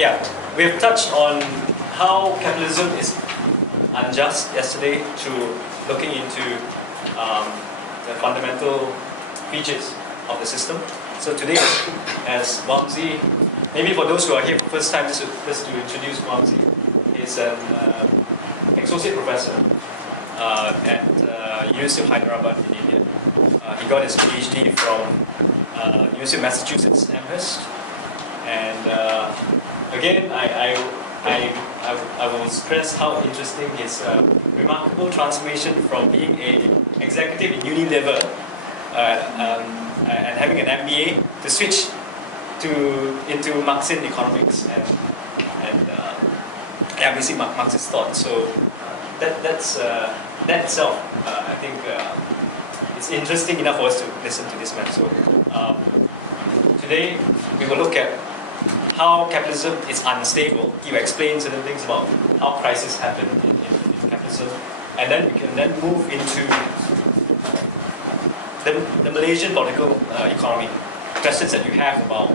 yeah, we've touched on how capitalism is unjust yesterday through looking into the fundamental features of the system. So today, as Wamsi, maybe for those who are here for the first time, just to introduce Wamsi, he's an associate professor at University of Hyderabad in India. He got his PhD from University of Massachusetts Amherst, and again, I will stress how interesting his remarkable transformation from being an executive in Unilever and having an MBA to switch into Marxian economics and basically Marxist thought. So that itself, I think it's interesting enough for us to listen to this man. So today we will look at how capitalism is unstable. He will explain certain things about how crises happen in capitalism, and then we can then move into the Malaysian political economy. Questions that you have about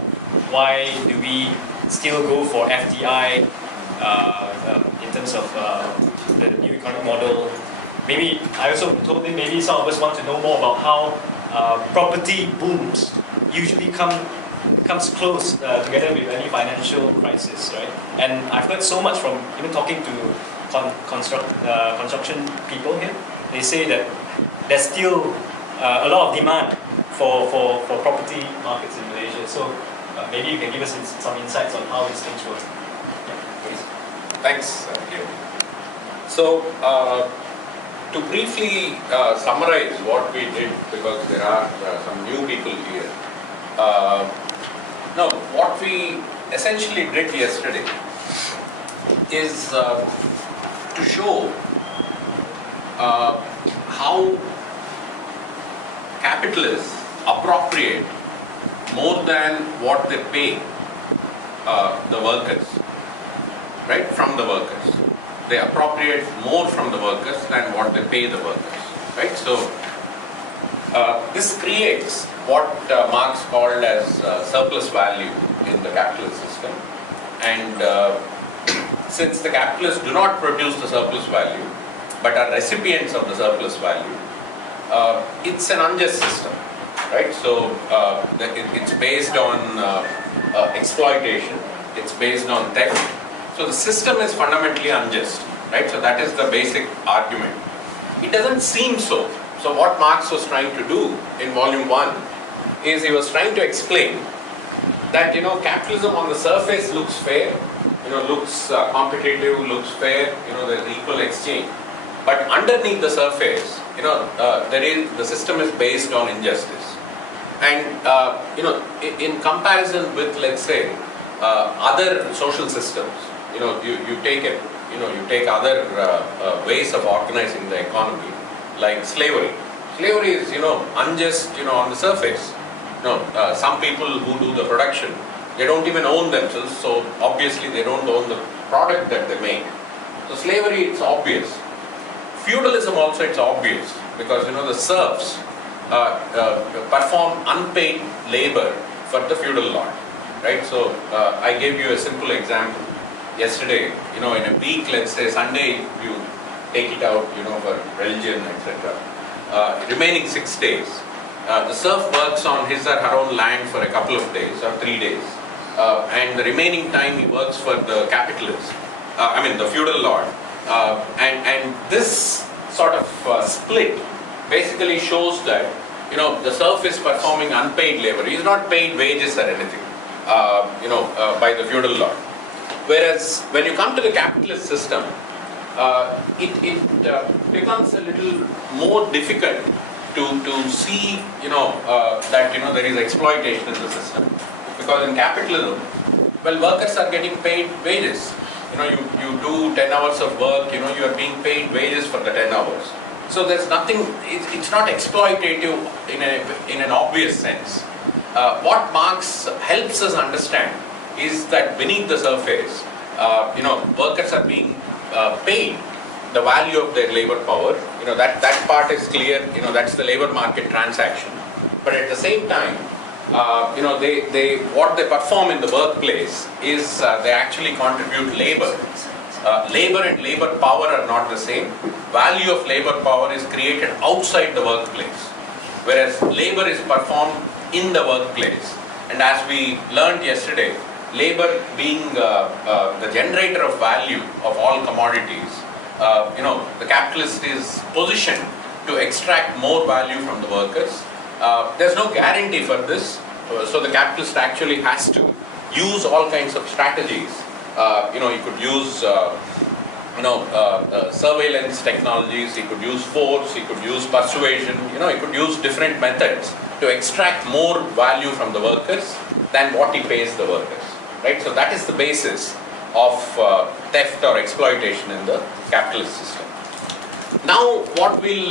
why do we still go for FDI in terms of the new economic model. Maybe I also told him maybe some of us want to know more about how property booms usually comes close together with any financial crisis, right? And I've heard so much from even talking to construction people here. They say that there's still a lot of demand for property markets in Malaysia. So maybe you can give us some insights on how these things work. Yeah, please. Thanks, Hugh. So, to briefly summarize what we did, because there are some new people here. Now, what we essentially did yesterday is to show how capitalists appropriate more than what they pay the workers, right, from the workers. They appropriate more from the workers than what they pay the workers, right? So this creates what Marx called as surplus value in the capitalist system. And since the capitalists do not produce the surplus value, but are recipients of the surplus value, it's an unjust system, right? So it's based on exploitation, it's based on theft. So the system is fundamentally unjust, right? So that is the basic argument. It doesn't seem so. So what Marx was trying to do in volume 1 is he was trying to explain that, capitalism on the surface looks fair, looks competitive, looks fair, there's equal exchange. But underneath the surface, the system is based on injustice. And, in comparison with, let's say, other social systems, you take other ways of organizing the economy, like slavery. Slavery is, unjust, on the surface. Some people who do the production, they don't even own themselves, so obviously they don't own the product that they make. So slavery, it's obvious. Feudalism also, it's obvious, because, the serfs perform unpaid labor for the feudal lord, right? So I gave you a simple example yesterday. In a week, let's say Sunday, you take it out, for religion, etc. Remaining 6 days, the serf works on his or her own land for a couple of days or 3 days, and the remaining time he works for the capitalist, the feudal lord. And this sort of split basically shows that, the serf is performing unpaid labor. He is not paid wages or anything, by the feudal lord. Whereas when you come to the capitalist system, it becomes a little more difficult to see, that, there is exploitation in the system. Because in capitalism, well, workers are getting paid wages. You do 10 hours of work, you are being paid wages for the 10 hours. So there's nothing, it's not exploitative in an obvious sense. What Marx helps us understand is that beneath the surface, workers are being paid the value of their labor power. That part is clear, that's the labor market transaction. But at the same time, what they perform in the workplace is they actually contribute labor. Labor and labor power are not the same. Value of labor power is created outside the workplace, whereas labor is performed in the workplace. And as we learned yesterday, labor being the generator of value of all commodities, the capitalist is positioned to extract more value from the workers. There's no guarantee for this, so the capitalist actually has to use all kinds of strategies. He could use surveillance technologies, he could use force, he could use persuasion, he could use different methods to extract more value from the workers than what he pays the workers, right? So that is the basis of theft or exploitation in the capitalist system. Now what we'll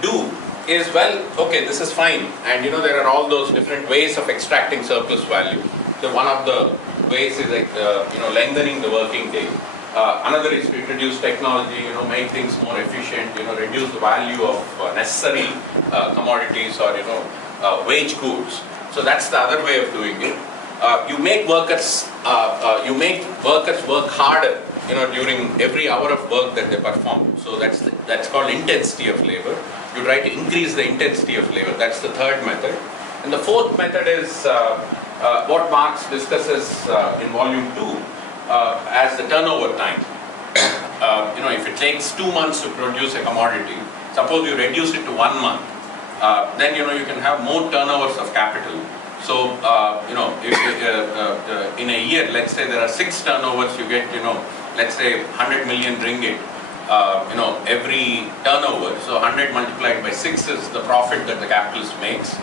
do is, well, okay, this is fine, and there are all those different ways of extracting surplus value. So one of the ways is like lengthening the working day. Another is to introduce technology, make things more efficient, reduce the value of necessary commodities or wage goods. So that's the other way of doing it. You make workers work harder, during every hour of work that they perform. So that's called intensity of labor. You try to increase the intensity of labor. That's the third method. And the fourth method is what Marx discusses in volume 2 as the turnover time. If it takes 2 months to produce a commodity, suppose you reduce it to 1 month, then you can have more turnovers of capital. So if in a year, let's say there are 6 turnovers, you get let's say 100 million ringgit. Every turnover, so 100 multiplied by 6 is the profit that the capitalist makes.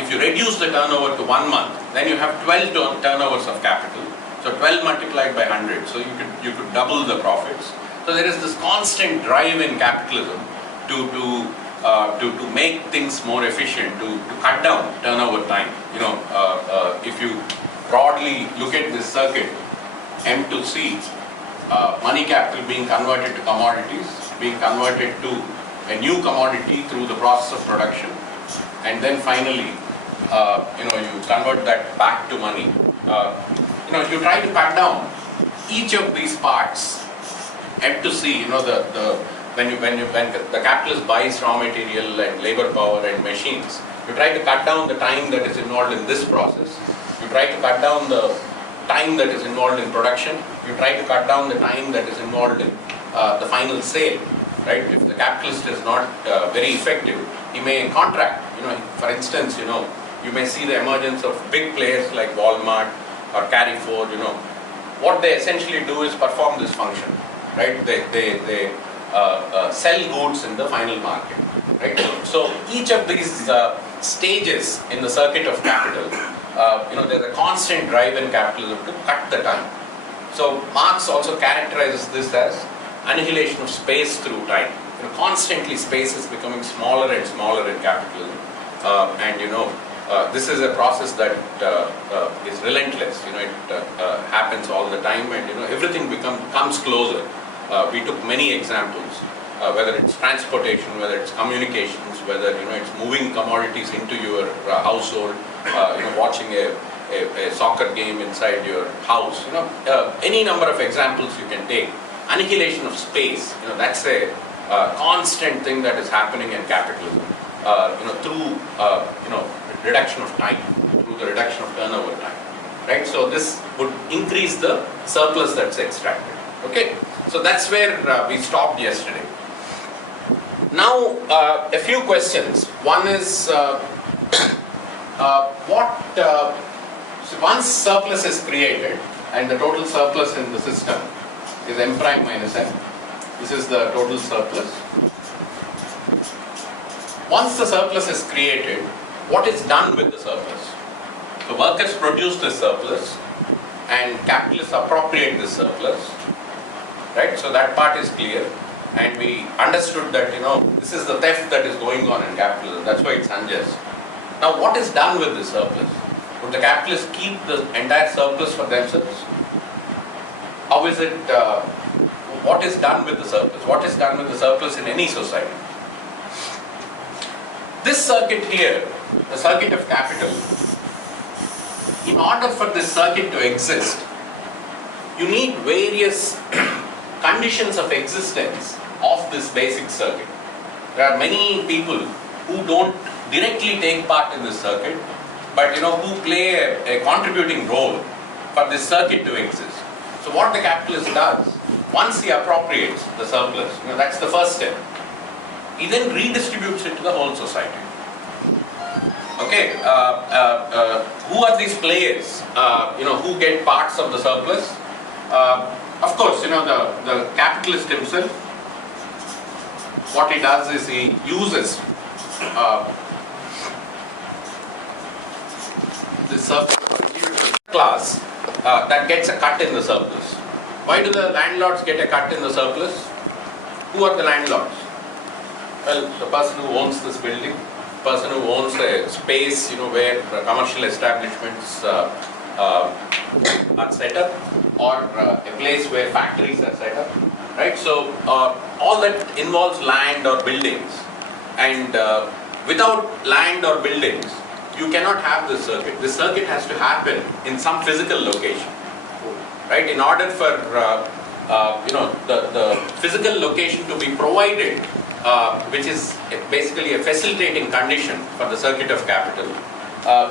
If you reduce the turnover to 1 month, then you have 12 turnovers of capital. So 12 multiplied by 100, so you could double the profits. So there is this constant drive in capitalism to make things more efficient, to cut down turnover time. If you broadly look at this circuit, M to C, money capital being converted to commodities, being converted to a new commodity through the process of production, and then finally, you convert that back to money. You try to cut down each of these parts. M to C, when the capitalist buys raw material and labor power and machines, you try to cut down the time that is involved in this process. You try to cut down the time that is involved in production. You try to cut down the time that is involved in the final sale, right? If the capitalist is not very effective, he may contract. For instance, you may see the emergence of big players like Walmart or Carrefour. What they essentially do is perform this function, right? They sell goods in the final market, right? So each of these stages in the circuit of capital, there's a constant drive in capitalism to cut the time. So Marx also characterizes this as annihilation of space through time. Constantly space is becoming smaller and smaller in capitalism, this is a process that is relentless. It happens all the time, and everything comes closer. We took many examples, whether it's transportation, whether it's communications, whether it's moving commodities into your household, watching a soccer game inside your house. Any number of examples you can take. Annihilation of space, that's a constant thing that is happening in capitalism. Through reduction of time, through the reduction of turnover time, right? So this would increase the surplus that's extracted. Okay, so that's where we stopped yesterday. Now a few questions. One is once surplus is created, and the total surplus in the system is M prime minus M. This is the total surplus. Once the surplus is created, what is done with the surplus? The workers produce this surplus and capitalists appropriate this surplus, right? So that part is clear, and we understood that this is the theft that is going on in capitalism. That's why it's unjust. Now what is done with this surplus? Would the capitalists keep the entire surplus for themselves? How is it, what is done with the surplus? What is done with the surplus in any society? This circuit here the circuit of capital, in order for this circuit to exist, you need various conditions of existence of this basic circuit. There are many people who don't directly take part in this circuit, but who play a contributing role for this circuit to exist. So what the capitalist does, once he appropriates the surplus, that's the first step. He then redistributes it to the whole society. Okay, who are these players? Who get parts of the surplus? Of course, the capitalist himself. What he does is he uses the surplus class that gets a cut in the surplus. Why do the landlords get a cut in the surplus? Who are the landlords? Well, the person who owns this building, the person who owns a space, where commercial establishments are set up, or a place where factories are set up, right? So all that involves land or buildings, and without land or buildings, you cannot have this circuit. This circuit has to happen in some physical location, right? In order for the physical location to be provided, which is basically a facilitating condition for the circuit of capital,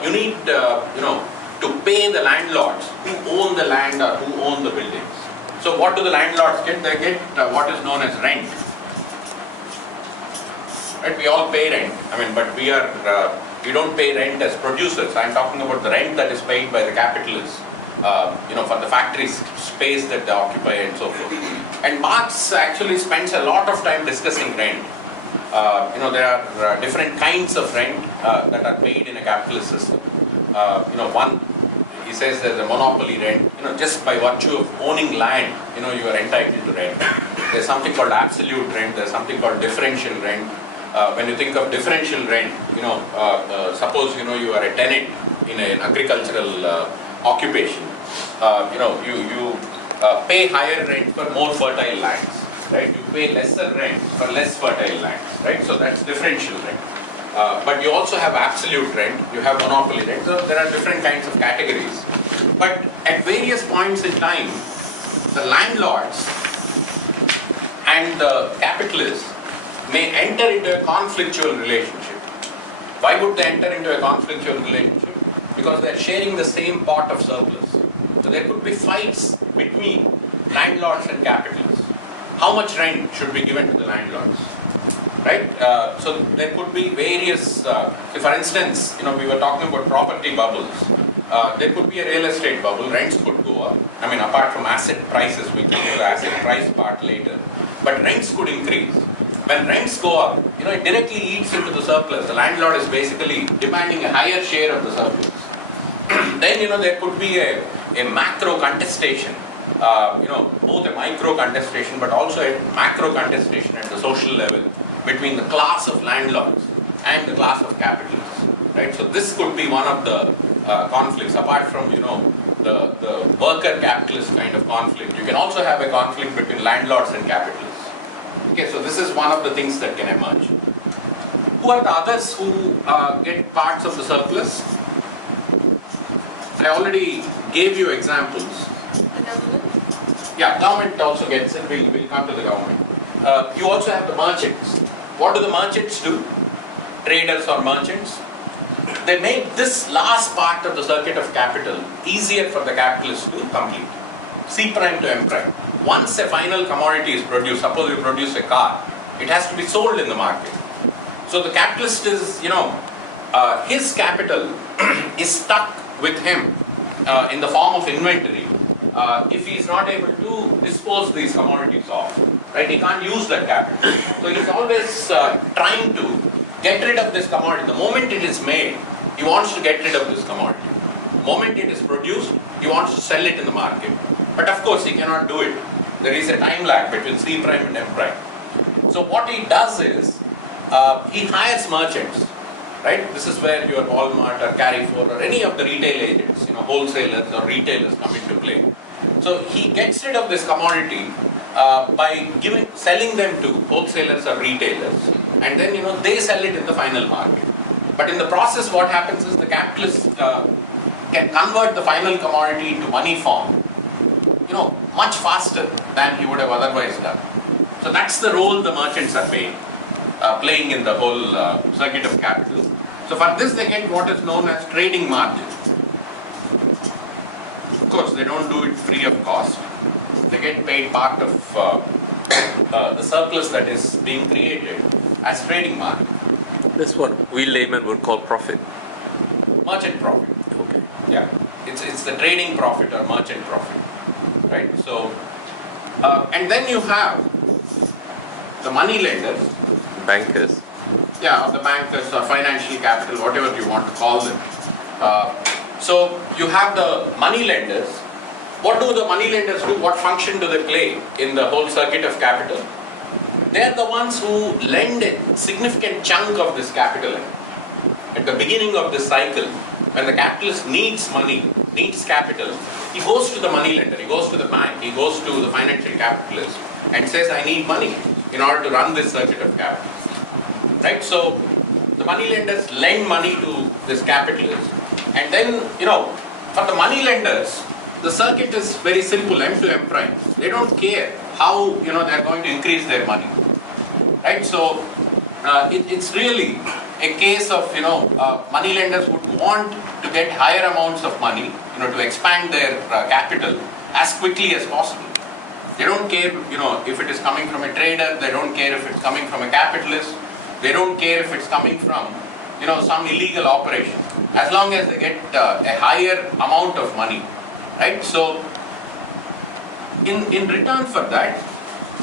you need to pay the landlords who own the land or who own the buildings. So what do the landlords get? They get what is known as rent. Right? We all pay rent. But we don't pay rent as producers. I'm talking about the rent that is paid by the capitalists, for the factory space that they occupy and so forth. And Marx actually spends a lot of time discussing rent. There are different kinds of rent that are paid in a capitalist system. One, he says there's a monopoly rent. Just by virtue of owning land, you are entitled to rent. There's something called absolute rent. There's something called differential rent. When you think of differential rent, suppose you are a tenant in an agricultural occupation. You pay higher rent for more fertile lands, right? You pay lesser rent for less fertile lands, right? So that's differential rent. But you also have absolute rent, you have monopoly rent, so there are different kinds of categories. But at various points in time, the landlords and the capitalists may enter into a conflictual relationship. Why would they enter into a conflictual relationship? Because they are sharing the same pot of surplus. So there could be fights between landlords and capitalists. How much rent should be given to the landlords? Right? So there could be various, for instance, we were talking about property bubbles. There could be a real estate bubble, rents could go up. Apart from asset prices, we can do the asset price part later. But rents could increase. When rents go up, it directly eats into the surplus. The landlord is basically demanding a higher share of the surplus. Then, there could be a macro contestation. Both a micro contestation but also a macro contestation at the social level between the class of landlords and the class of capitalists, right? So this could be one of the conflicts, apart from the worker capitalist kind of conflict. You can also have a conflict between landlords and capitalists. Okay, so this is one of the things that can emerge. Who are the others who get parts of the surplus? I already gave you examples. The government? Yeah, government also gets it. We'll come to the government. You also have the merchants. What do the merchants do? Traders or merchants? They make this last part of the circuit of capital easier for the capitalists to complete. C prime to M prime. Once a final commodity is produced, suppose you produce a car, it has to be sold in the market. So the capitalist is, his capital is stuck with him in the form of inventory if he is not able to dispose these commodities off, right? He can't use that capital. So he is always trying to get rid of this commodity. The moment it is made, he wants to get rid of this commodity. The moment it is produced, he wants to sell it in the market. But of course, he cannot do it. There is a time lag between C prime and M prime. So what he does is, he hires merchants, right? This is where your Walmart or Carrefour or any of the retail agents, wholesalers or retailers come into play. So he gets rid of this commodity by selling them to wholesalers or retailers, and then they sell it in the final market. But in the process, what happens is the capitalist can convert the final commodity into money form, much faster than he would have otherwise done. So that's the role the merchants are playing in the whole circuit of capital. So for this, they get what is known as trading margin. Of course, they don't do it free of cost. They get paid part of the surplus that is being created as trading margin. That's what we laymen would call profit. Merchant profit. Okay. Yeah, it's the trading profit or merchant profit, right? So, and then you have the money lenders, Bankers. yeah, or the bankers or financial capital, whatever you want to call them. So you have the money lenders. What do the money lenders do? What function do they play in the whole circuit of capital? They are the ones who lend a significant chunk of this capital at the beginning of this cycle. When the capitalist needs money, needs capital, he goes to the money lender, he goes to the bank, he goes to the financial capitalist and says, I need money in order to run this circuit of capital. Right? So the money lenders lend money to this capitalist, and then, for the money lenders, the circuit is very simple, M to M prime. They don't care how, they are going to increase their money. Right? So it's really a case of, money lenders would want to get higher amounts of money, to expand their capital as quickly as possible. They don't care, if it is coming from a trader. They don't care if it's coming from a capitalist. They don't care if it's coming from, some illegal operation. As long as they get a higher amount of money, right? So, in return for that,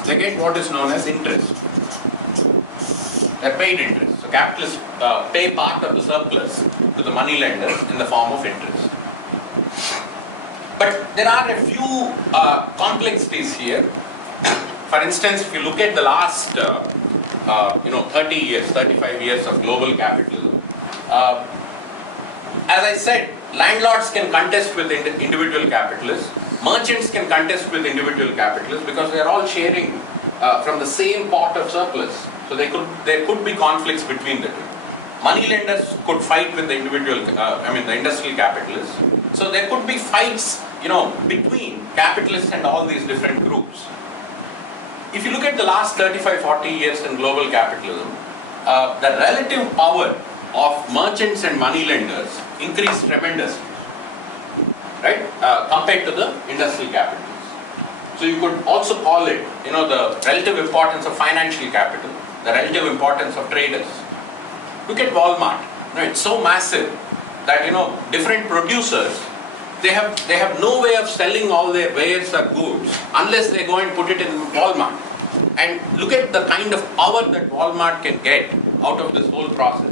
they get what is known as interest. They're paid interest. So capitalists pay part of the surplus to the money lenders in the form of interest. But there are a few complexities here. For instance, if you look at the last 30 years, 35 years of global capitalism, as I said, landlords can contest with individual capitalists, merchants can contest with individual capitalists because they are all sharing from the same pot of surplus. So there could be conflicts between the two. Money lenders could fight with the the industrial capitalists. So there could be fights, between capitalists and all these different groups. If you look at the last 35-40 years in global capitalism, the relative power of merchants and money lenders increased tremendously, right? Compared to the industrial capitalists. So you could also call it, the relative importance of financial capital, the relative importance of traders. Look at Walmart. It's so massive that different producers, they have no way of selling all their wares or goods unless they go and put it in Walmart. And look at the kind of power that Walmart can get out of this whole process.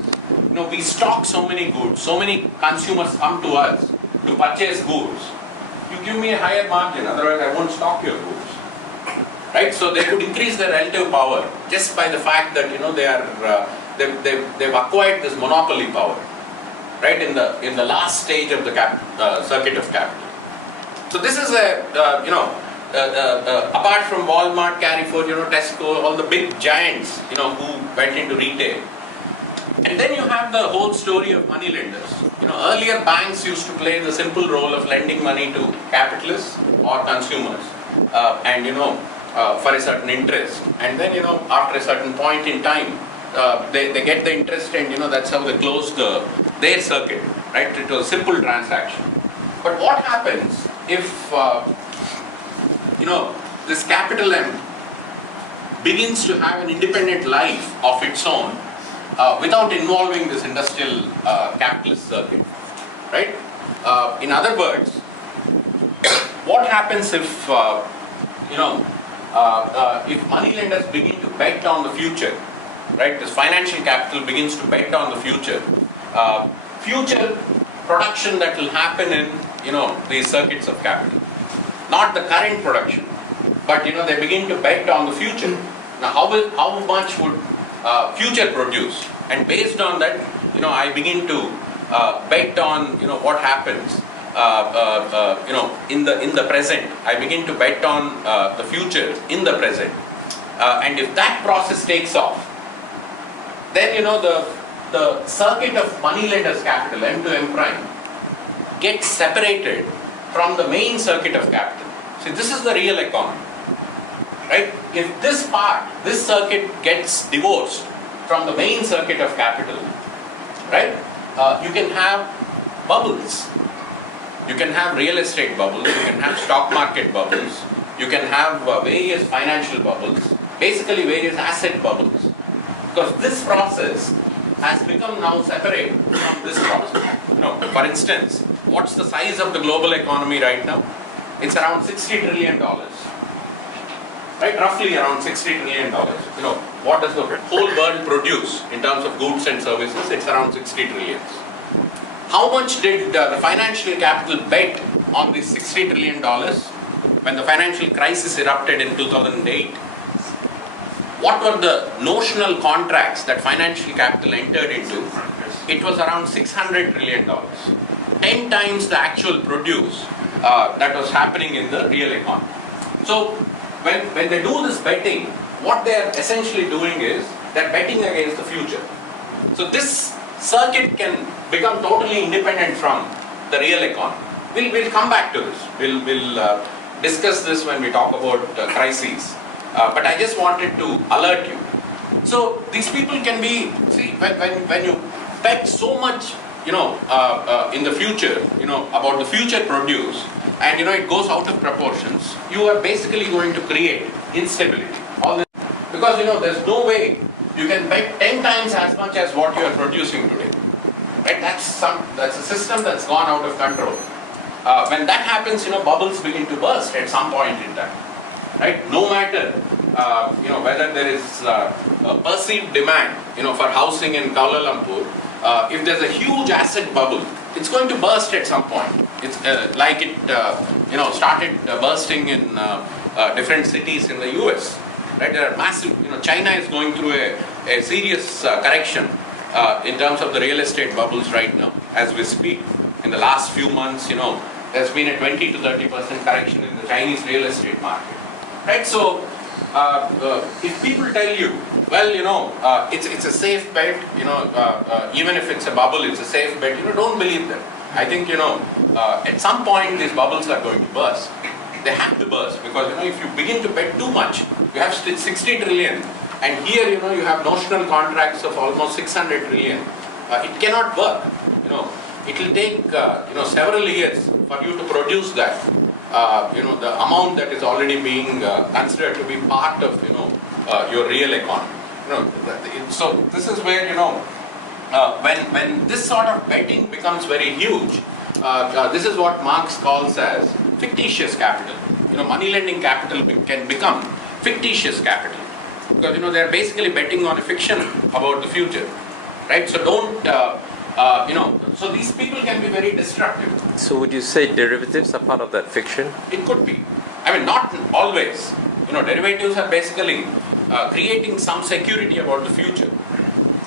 We stock so many goods, so many consumers come to us to purchase goods. You give me a higher margin, otherwise I won't stock your goods. Right? So they could increase their relative power just by the fact that they've acquired this monopoly power, right, in the last stage of the circuit of capital. So this is apart from Walmart, Carrefour, Tesco, all the big giants, who went into retail. And then you have the whole story of money lenders. Earlier banks used to play the simple role of lending money to capitalists or consumers, for a certain interest. And then, after a certain point in time, they get the interest, and that's how they close their circuit, right? It was a simple transaction. But what happens if this capital M begins to have an independent life of its own without involving this industrial capitalist circuit, right? In other words, what happens if if money lenders begin to bet on the future, right? This financial capital begins to bet on the future, future production that will happen in these circuits of capital, not the current production, but they begin to bet on the future. Now, how much would future produce? And based on that, I begin to bet on what happens. In the present, I begin to bet on the future in the present, and if that process takes off, then the circuit of moneylenders' capital, M to M prime, gets separated from the main circuit of capital. See, this is the real economy, right? If this part, this circuit gets divorced from the main circuit of capital, right? You can have bubbles. You can have real estate bubbles, you can have stock market bubbles, you can have various financial bubbles, basically various asset bubbles. Because this process has become now separate from this process. For instance, what's the size of the global economy right now? It's around $60 trillion. Right? Roughly around $60 trillion. What does the whole world produce in terms of goods and services? It's around 60 trillion. How much did the financial capital bet on this $60 trillion when the financial crisis erupted in 2008? What were the notional contracts that financial capital entered into? It was around $600 trillion. 10 times the actual produce that was happening in the real economy. So when they do this betting, what they are essentially doing is they're betting against the future. So this circuit can become totally independent from the real economy. We'll come back to this. We'll discuss this when we talk about crises. But I just wanted to alert you. So these people can be, see, when you bet so much, in the future, about the future produce, and it goes out of proportions, you are basically going to create instability. All this, because there's no way you can bet 10 times as much as what you are producing today. Right? That's a system that's gone out of control. When that happens, bubbles begin to burst at some point in time. Right? No matter whether there is a perceived demand for housing in Kuala Lumpur, if there's a huge asset bubble, it's going to burst at some point. It's like it started bursting in different cities in the US. Right? There are massive, China is going through a serious correction in terms of the real estate bubbles right now as we speak. In the last few months, there's been a 20 to 30% correction in the Chinese real estate market. Right? So if people tell you, well, it's a safe bet, even if it's a bubble, it's a safe bet, don't believe them. I think, at some point these bubbles are going to burst. They have to burst because, if you begin to bet too much, you have 60 trillion and here, you have notional contracts of almost 600 trillion. It cannot work. It will take, several years for you to produce that. The amount that is already being considered to be part of, your real economy. So this is where, when this sort of betting becomes very huge, this is what Marx calls as fictitious capital. Money lending capital can become fictitious capital because they're basically betting on a fiction about the future, right? So don't so these people can be very destructive. So would you say derivatives are part of that fiction? It could be. I mean, not always. Derivatives are basically creating some security about the future,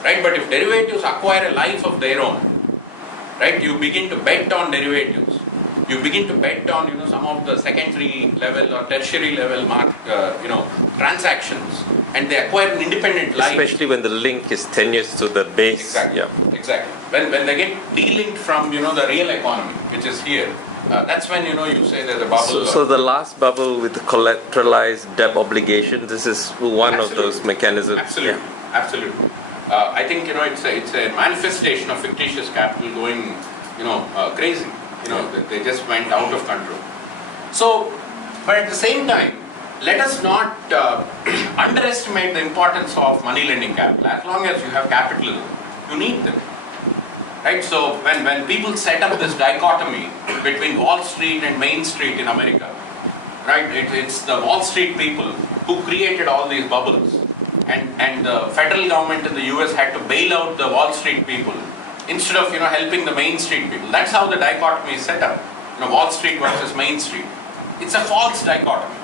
right? But if derivatives acquire a life of their own, right, you begin to bet on derivatives. You begin to bet on, some of the secondary level or tertiary level transactions, and they acquire an independent life. Especially when the link is tenuous to the base. Exactly. Yeah. Exactly. When they get delinked from, the real economy, which is here, that's when, you say there's a bubble. So the last bubble with the collateralized debt obligation, this is one of those mechanisms. Absolutely. Yeah. Absolutely. I think, it's a manifestation of fictitious capital going, crazy. They just went out of control. So, but at the same time, let us not underestimate the importance of money lending capital. As long as you have capitalism, you need them. Right? So, when people set up this dichotomy between Wall Street and Main Street in America, right? It's the Wall Street people who created all these bubbles. And the federal government in the US had to bail out the Wall Street people instead of helping the Main Street people. That's how the dichotomy is set up. Wall Street versus Main Street. It's a false dichotomy.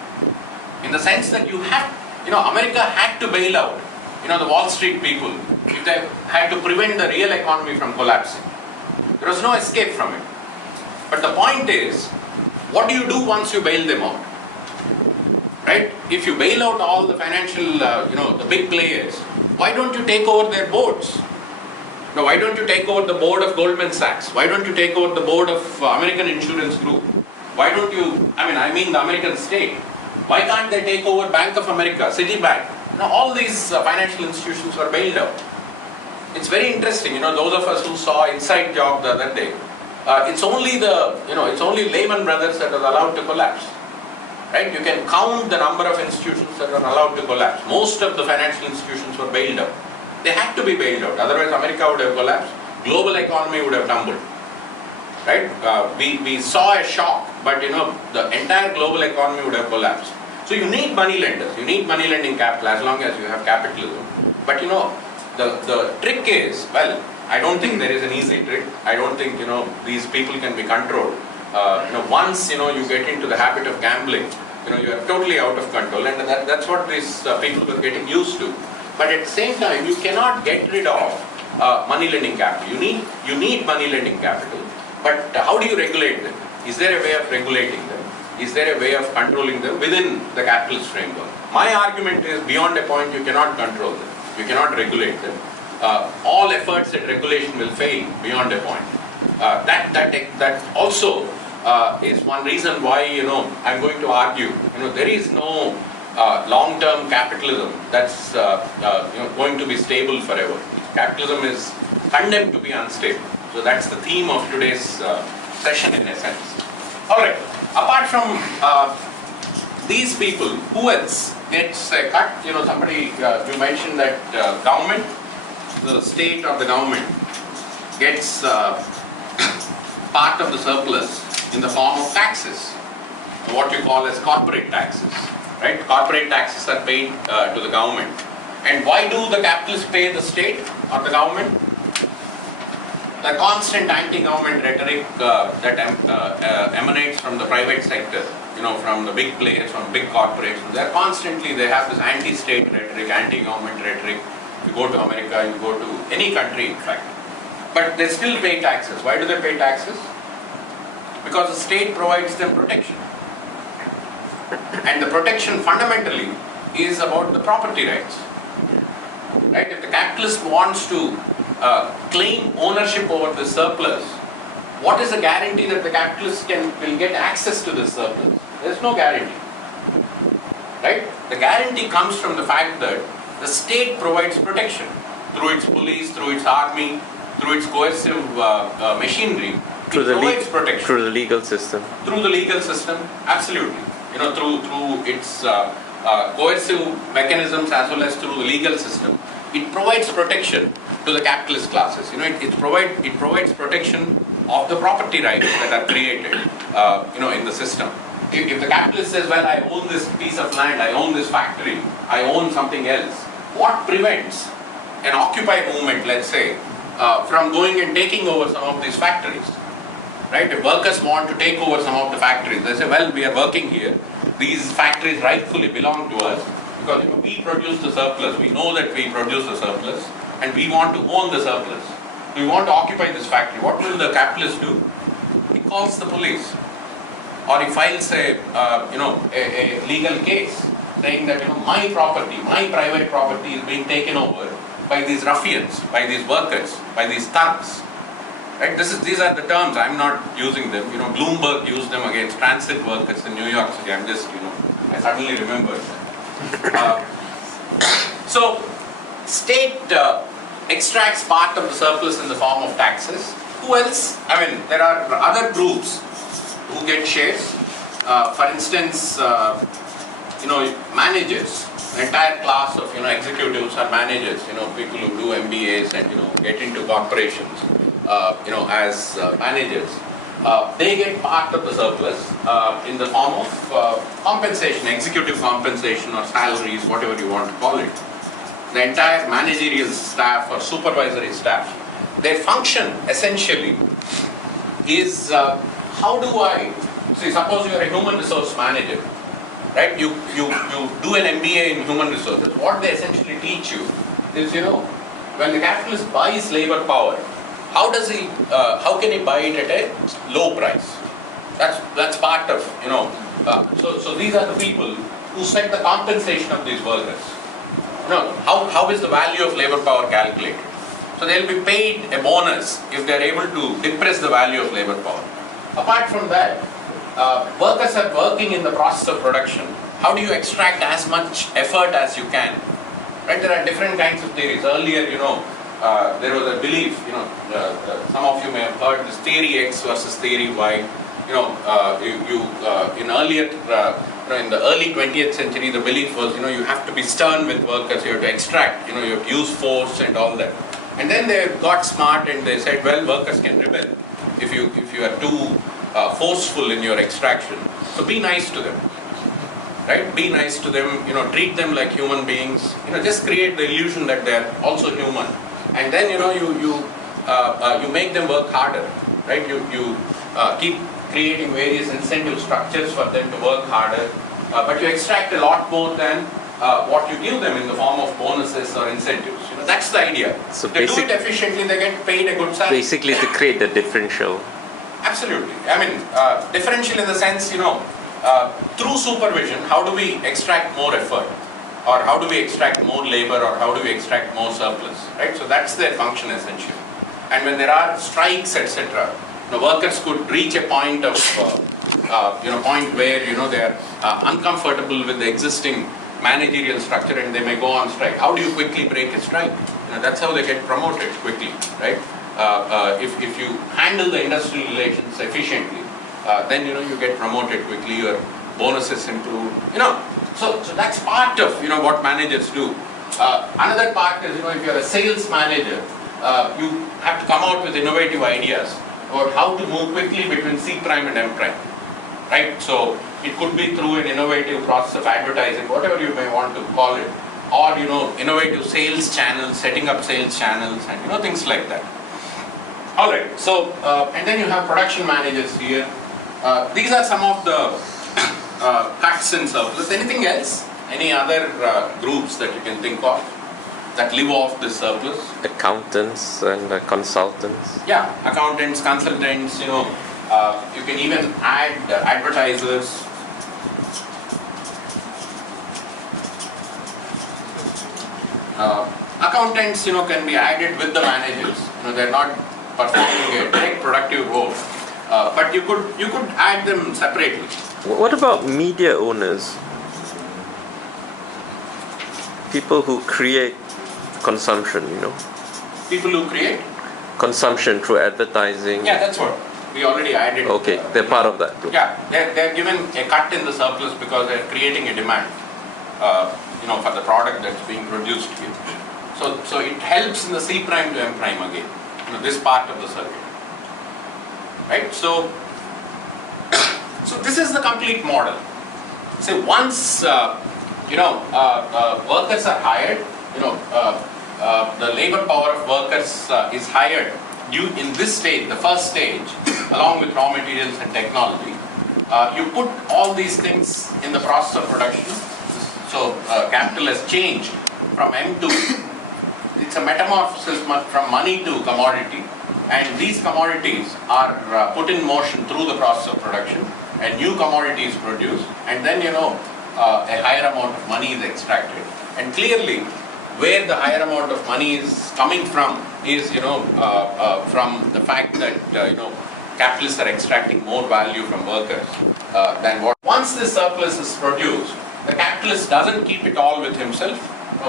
In the sense that you have, America had to bail out, the Wall Street people if they had to prevent the real economy from collapsing. There was no escape from it. But the point is, what do you do once you bail them out? Right? If you bail out all the financial, the big players, why don't you take over their boards? Now, why don't you take over the board of Goldman Sachs? Why don't you take over the board of American Insurance Group? Why don't you, I mean the American state. Why can't they take over Bank of America, Citibank? Now, all these financial institutions were bailed out. It's very interesting, those of us who saw Inside Job the other day, it's only it's only Lehman Brothers that are allowed to collapse. Right? You can count the number of institutions that are allowed to collapse. Most of the financial institutions were bailed out. They had to be bailed out, otherwise America would have collapsed, global economy would have tumbled. Right? We saw a shock, but the entire global economy would have collapsed. So you need money lenders, you need money lending capital as long as you have capitalism. But the trick is, well, I don't think there is an easy trick. I don't think these people can be controlled. Once you get into the habit of gambling, you are totally out of control, and that's what these people were getting used to. But at the same time, you cannot get rid of money lending capital. You need money lending capital, but how do you regulate them? Is there a way of regulating them? Is there a way of controlling them within the capitalist framework? My argument is, beyond a point, you cannot control them. You cannot regulate them. All efforts at regulation will fail beyond a point. That also is one reason why I'm going to argue there is no long-term capitalism that's going to be stable forever. Capitalism is condemned to be unstable. So that's the theme of today's session in essence. All right. Apart from these people, who else gets a cut? Somebody you mentioned that government, the state or the government gets part of the surplus in the form of taxes, what you call as corporate taxes, right? Corporate taxes are paid to the government. And why do the capitalists pay the state or the government? The constant anti-government rhetoric that emanates from the private sector, from the big players, from big corporations. They have this anti-state rhetoric, anti-government rhetoric. You go to America, you go to any country, in fact. But they still pay taxes. Why do they pay taxes? Because the state provides them protection. And the protection fundamentally is about the property rights. Right? If the capitalist wants to claim ownership over the surplus, what is the guarantee that the capitalist will get access to this surplus? There is no guarantee. Right? The guarantee comes from the fact that the state provides protection through its police, through its army, through its coercive machinery. Through the legal system. Through the legal system, absolutely. Through its coercive mechanisms as well as through the legal system, it provides protection to the capitalist classes. It provides protection of the property rights that are created, in the system. If the capitalist says, well, I own this piece of land, I own this factory, I own something else, what prevents an Occupy movement, let's say, from going and taking over some of these factories? Right? If workers want to take over some of the factories, they say, well, we are working here. These factories rightfully belong to us because we produce the surplus. We know that we produce the surplus and we want to own the surplus. We want to occupy this factory. What will the capitalist do? He calls the police. Or he files a legal case saying that my property, my private property is being taken over by these ruffians, by these workers, by these thugs. Right? These are the terms. I'm not using them. Bloomberg used them against transit workers in New York City. I suddenly remembered that. So, state extracts part of the surplus in the form of taxes. Who else? There are other groups who get shares. For instance, managers. The entire class of executives are managers. People who do MBAs and get into corporations. As managers, they get part of the surplus in the form of compensation, executive compensation or salaries, whatever you want to call it. The entire managerial staff or supervisory staff, their function essentially is how do I, suppose you are a human resource manager, right? You do an MBA in human resources. What they essentially teach you is, when the capitalist buys labor power, how can he buy it at a low price? That's part of, so these are the people who set the compensation of these workers. How is the value of labor power calculated? So they'll be paid a bonus if they're able to depress the value of labor power. Apart from that, workers are working in the process of production. How do you extract as much effort as you can? Right? There are different kinds of theories. Earlier, there was a belief, some of you may have heard this theory X versus theory Y. In the early 20th century, the belief was, you have to be stern with workers, you have to extract, you have to use force and all that. And then they got smart and they said, well, workers can rebel if you are too forceful in your extraction. So be nice to them, right? Be nice to them, treat them like human beings, just create the illusion that they are also human. And then, you make them work harder, right? You keep creating various incentive structures for them to work harder, but you extract a lot more than what you give them in the form of bonuses or incentives. That's the idea. So they do it efficiently, they get paid a good salary. Basically to create the differential. Absolutely. I mean, differential in the sense, through supervision, how do we extract more effort? Or how do we extract more labor? Or how do we extract more surplus? Right? So that's their function essentially. And when there are strikes, etc., the workers could reach a point of, point where, they are uncomfortable with the existing managerial structure and they may go on strike. How do you quickly break a strike? That's how they get promoted quickly, right? If you handle the industrial relations efficiently, then you get promoted quickly. Your bonuses improve. So that's part of what managers do. Another part is if you're a sales manager, you have to come out with innovative ideas about how to move quickly between C prime and M prime, right? So it could be through an innovative process of advertising, whatever you may want to call it, or innovative sales channels, setting up sales channels, and things like that. All right. So and then you have production managers here. These are some of the cuts in surplus. Anything else? Any other groups that you can think of that live off this surplus? Accountants and consultants. Yeah, accountants, consultants. You can even add advertisers. Accountants, can be added with the managers. They're not performing a direct productive role, but you could add them separately. What about media owners? People who create consumption, People who create consumption through advertising. Yeah, that's what we already added. Okay, they're part of that group. Yeah, they're given a cut in the surplus because they're creating a demand, for the product that's being produced here. So it helps in the C prime to M prime again, this part of the circuit, right? So this is the complete model. So once workers are hired, the labor power of workers is hired in this stage, the first stage, along with raw materials and technology. You put all these things in the process of production. So capital has changed from M to, it's a metamorphosis from money to commodity, and these commodities are put in motion through the process of production, and new commodities produced, and then a higher amount of money is extracted. And clearly, where the higher amount of money is coming from is from the fact that capitalists are extracting more value from workers than what. Once this surplus is produced, the capitalist doesn't keep it all with himself.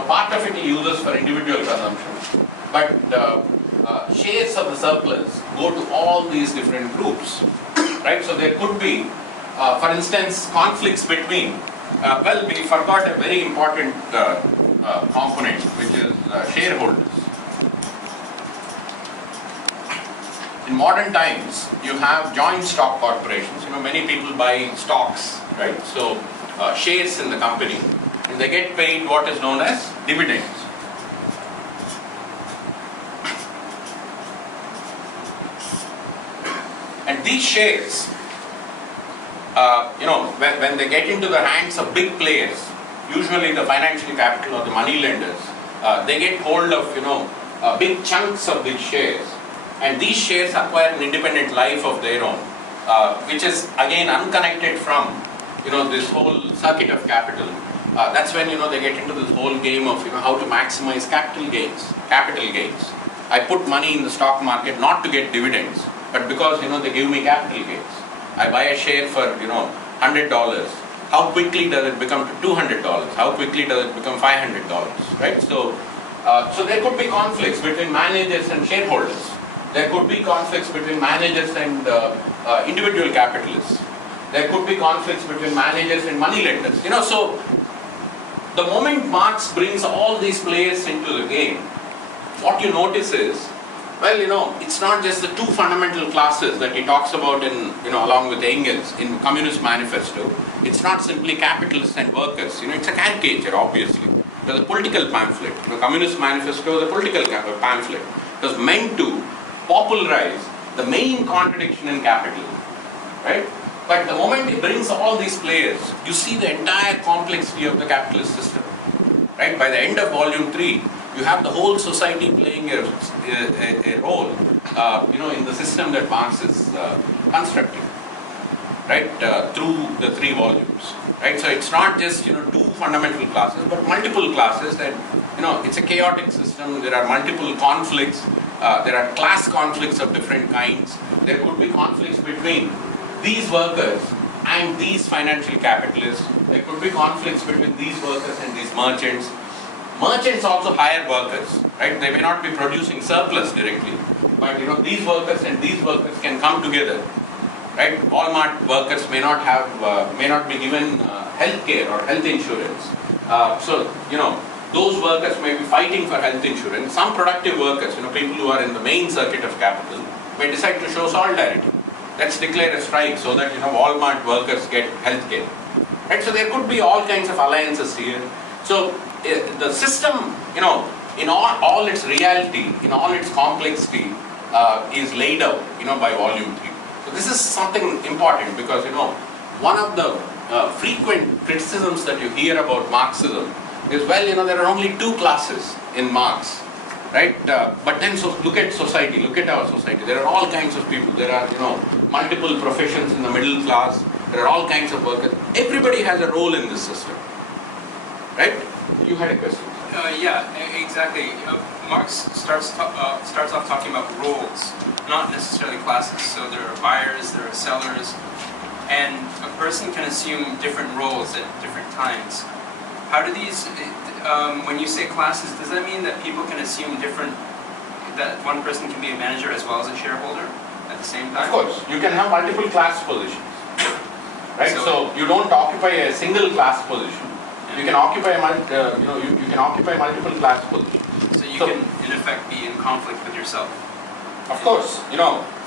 Part of it he uses for individual consumption, but shares of the surplus go to all these different groups, right? So there could be, for instance, conflicts between. We forgot a very important component, which is shareholders. In modern times, you have joint stock corporations. Many people buy stocks, right? So shares in the company, and they get paid what is known as dividends. And these shares, when they get into the hands of big players, usually the financial capital or the money lenders, they get hold of big chunks of these shares, and these shares acquire an independent life of their own, which is again unconnected from this whole circuit of capital. That's when they get into this whole game of how to maximize capital gains. I put money in the stock market not to get dividends, but because they give me capital gains. I buy a share for $100. How quickly does it become to $200? How quickly does it become $500? Right? So there could be conflicts between managers and shareholders. There could be conflicts between managers and individual capitalists. There could be conflicts between managers and moneylenders. So the moment Marx brings all these players into the game, what you notice is, well, it's not just the two fundamental classes that he talks about in, along with Engels in Communist Manifesto. It's not simply capitalists and workers. It's a caricature, obviously. It was a political pamphlet. The Communist Manifesto was a political pamphlet. It was meant to popularize the main contradiction in capitalism, right? But the moment he brings all these players, you see the entire complexity of the capitalist system, right? By the end of volume 3, you have the whole society playing a role, in the system that Marx is constructing, right? Through the 3 volumes, right? So it's not just two fundamental classes, but multiple classes. That it's a chaotic system. There are multiple conflicts. There are class conflicts of different kinds. There could be conflicts between these workers and these financial capitalists. There could be conflicts between these workers and these merchants. Merchants also hire workers, right? They may not be producing surplus directly, but these workers and these workers can come together, right? Walmart workers may not be given health care or health insurance. So those workers may be fighting for health insurance. Some productive workers, people who are in the main circuit of capital, may decide to show solidarity. Let's declare a strike so that Walmart workers get health care. Right? So there could be all kinds of alliances here. So the system, in all its reality, in all its complexity, is laid out, by volume 3. So this is something important because one of the frequent criticisms that you hear about Marxism is, well, there are only 2 classes in Marx. Right? But then look at society, look at our society. There are all kinds of people. There are, multiple professions in the middle class. There are all kinds of workers. Everybody has a role in this system. Right? You had a question. Yeah, exactly. Marx starts off talking about roles, not necessarily classes. So there are buyers, there are sellers, and a person can assume different roles at different times. How do these... when you say classes, does that mean that people can assume that one person can be a manager as well as a shareholder at the same time? Of course, you can have multiple class positions, right? So you don't occupy a single class position. You can occupy you can occupy multiple class positions. So you can in effect be in conflict with yourself. Of course,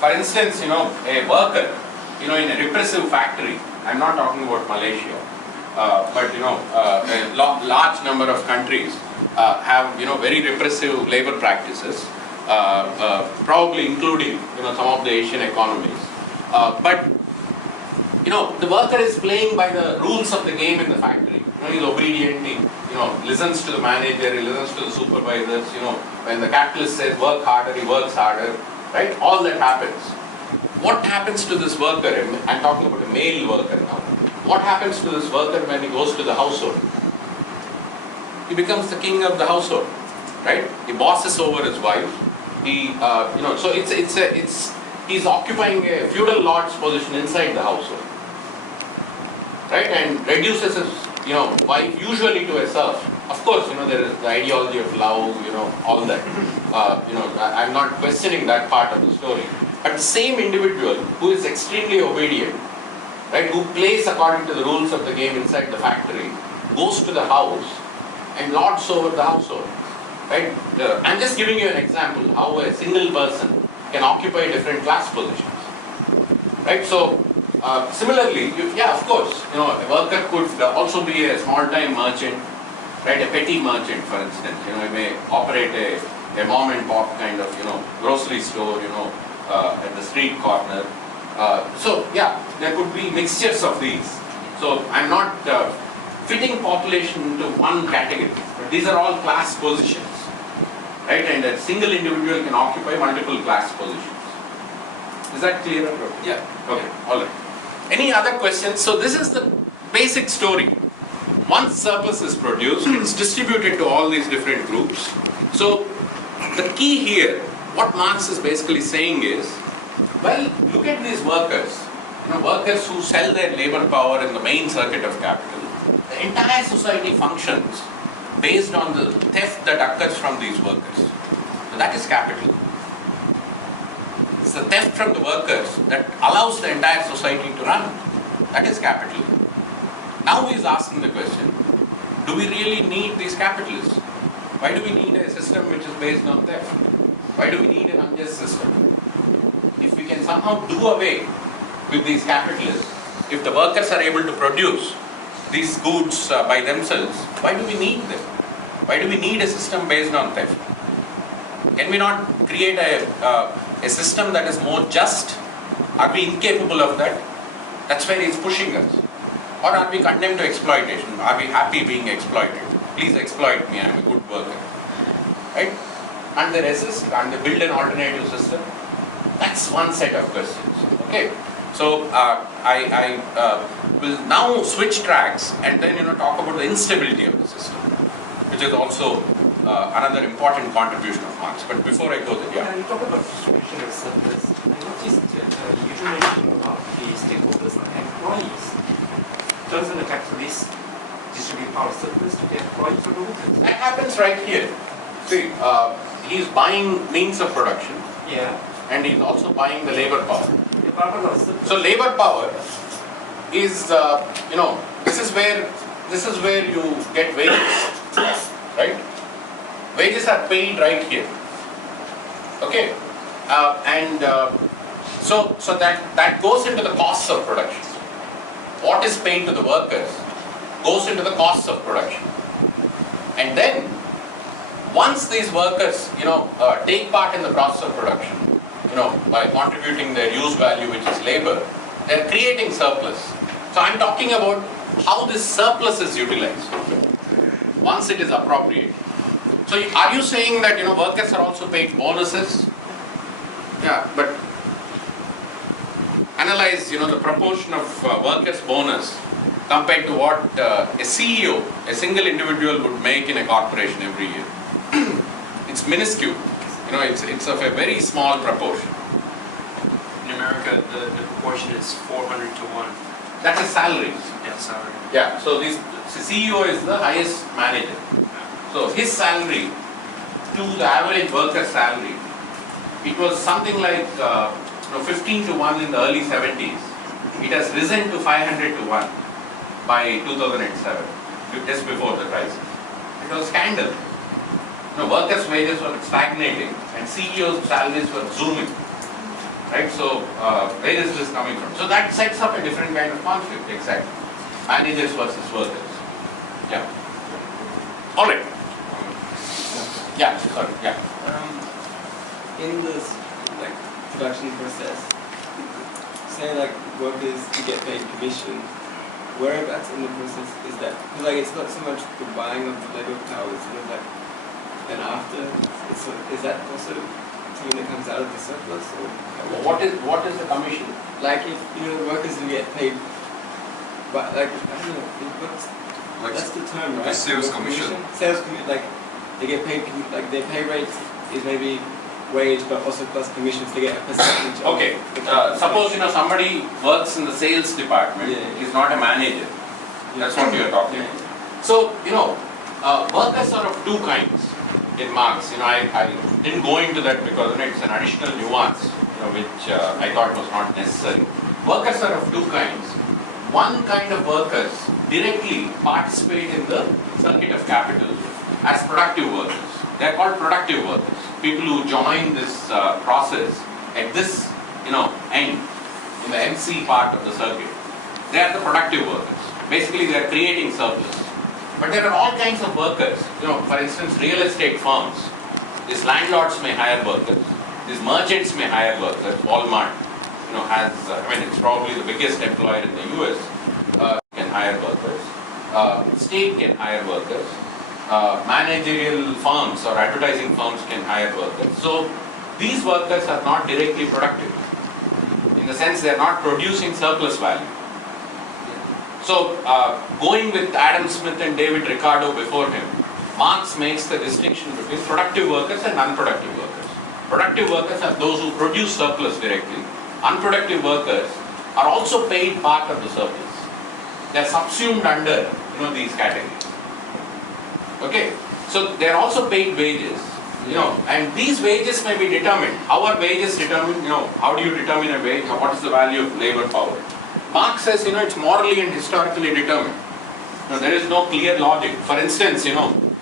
for instance, a worker, in a repressive factory. I'm not talking about Malaysia. But a large number of countries have very repressive labor practices, probably including some of the Asian economies. But the worker is playing by the rules of the game in the factory. He's obedient. He listens to the manager. He listens to the supervisors. When the capitalist says work harder, he works harder. Right? All that happens. What happens to this worker? I'm talking about a male worker now. What happens to this worker when he goes to the household? He becomes the king of the household, right? He bosses over his wife. He, so he's occupying a feudal lord's position inside the household, right? And reduces his, wife usually to a serf. Of course, there is the ideology of love, all that. I'm not questioning that part of the story. But the same individual who is extremely obedient, right, who plays according to the rules of the game inside the factory, goes to the house and lords over the household. Right? I'm just giving you an example how a single person can occupy different class positions. Right? So, similarly, of course, a worker could also be a small-time merchant, right? A petty merchant, for instance. He may operate a mom and pop kind of, grocery store, at the street corner. So there could be mixtures of these. So I'm not fitting population into one category, but these are all class positions, right? And a single individual can occupy multiple class positions. Is that clear? Yeah. Okay, all right. Any other questions? So this is the basic story. Once surplus is produced, it's distributed to all these different groups. So the key here what Marx is basically saying is, well, look at these workers. Workers who sell their labor power in the main circuit of capital. The entire society functions based on the theft that occurs from these workers. So that is capital. It's the theft from the workers that allows the entire society to run. That is capital. Now he is asking the question, do we really need these capitalists? Why do we need a system which is based on theft? Why do we need an unjust system? If we can somehow do away with these capitalists, if the workers are able to produce these goods by themselves, why do we need them? Why do we need a system based on theft? Can we not create a system that is more just? Are we incapable of that? That's where he's pushing us. Or are we condemned to exploitation? Are we happy being exploited? Please exploit me, I'm a good worker. Right? And they resist and they build an alternative system. That's one set of questions. Okay? So I will now switch tracks and then talk about the instability of the system, which is also another important contribution of Marx. But before I go there, yeah. You talk about distribution of surplus. I noticed you mentioned about the stakeholders and employees. Doesn't the capitalist distribute power surplus to the employees or the workers? That happens right here. See, he's buying means of production. Yeah. And he's also buying the labor power. The power of surplus. So labor power is, this is where you get wages, right? Wages are paid right here. Okay, so that goes into the costs of production. What is paid to the workers goes into the costs of production, and then once these workers, take part in the process of production, by contributing their use value, which is labor, they're creating surplus. So I'm talking about how this surplus is utilized once it is appropriated. So are you saying that workers are also paid bonuses? Yeah, but analyze the proportion of workers' bonus compared to what a CEO, a single individual, would make in a corporation every year. It's minuscule. It's of a very small proportion. In America, the proportion is 400 to 1. That's a salaries. Yeah, salary. Yeah, so the CEO is the highest manager. So his salary to the average worker's salary, it was something like 15 to 1 in the early 70s. It has risen to 500 to 1 by 2007, just before the crisis. It was a scandal. Workers' wages were stagnating and CEOs' salaries were zooming. Right? So where is this coming from? So that sets up a different kind of conflict, exactly. Managers versus workers. Yeah. All right. Yeah, sorry, yeah. In this production process, say workers who get paid commission, whereabouts in the process is that? Because it's not so much the buying of the labor power, it's sort of then after, is that also something that comes out of the surplus? Or what is the commission? If workers who get paid, but I don't know, that's the term, right? Sales commission. Sales commission, they get paid, their pay rate is maybe wage, but also plus commissions. They get a percentage. Okay. Suppose somebody works in the sales department. Yeah. He's not a manager. That's what you're talking about. So workers are of two kinds in Marx. I didn't go into that because it's an additional nuance, which I thought was not necessary. Workers are of two kinds. One kind of workers directly participate in the circuit of capital as productive workers. They are called productive workers. People who join this process at this, end, in the MC part of the circuit. They are the productive workers. Basically, they are creating surplus. But there are all kinds of workers. For instance, real estate firms. These landlords may hire workers. These merchants may hire workers. Walmart, has, it's probably the biggest employer in the US. Can hire workers. State can hire workers. Managerial firms or advertising firms can hire workers. So these workers are not directly productive. In the sense they are not producing surplus value. So going with Adam Smith and David Ricardo before him, Marx makes the distinction between productive workers and unproductive workers. Productive workers are those who produce surplus directly. Unproductive workers are also paid part of the surplus. They are subsumed under these categories. Okay, so they are also paid wages. And these wages may be determined. How are wages determined? How do you determine a wage? What is the value of labor power? Marx says, it's morally and historically determined. There is no clear logic. For instance,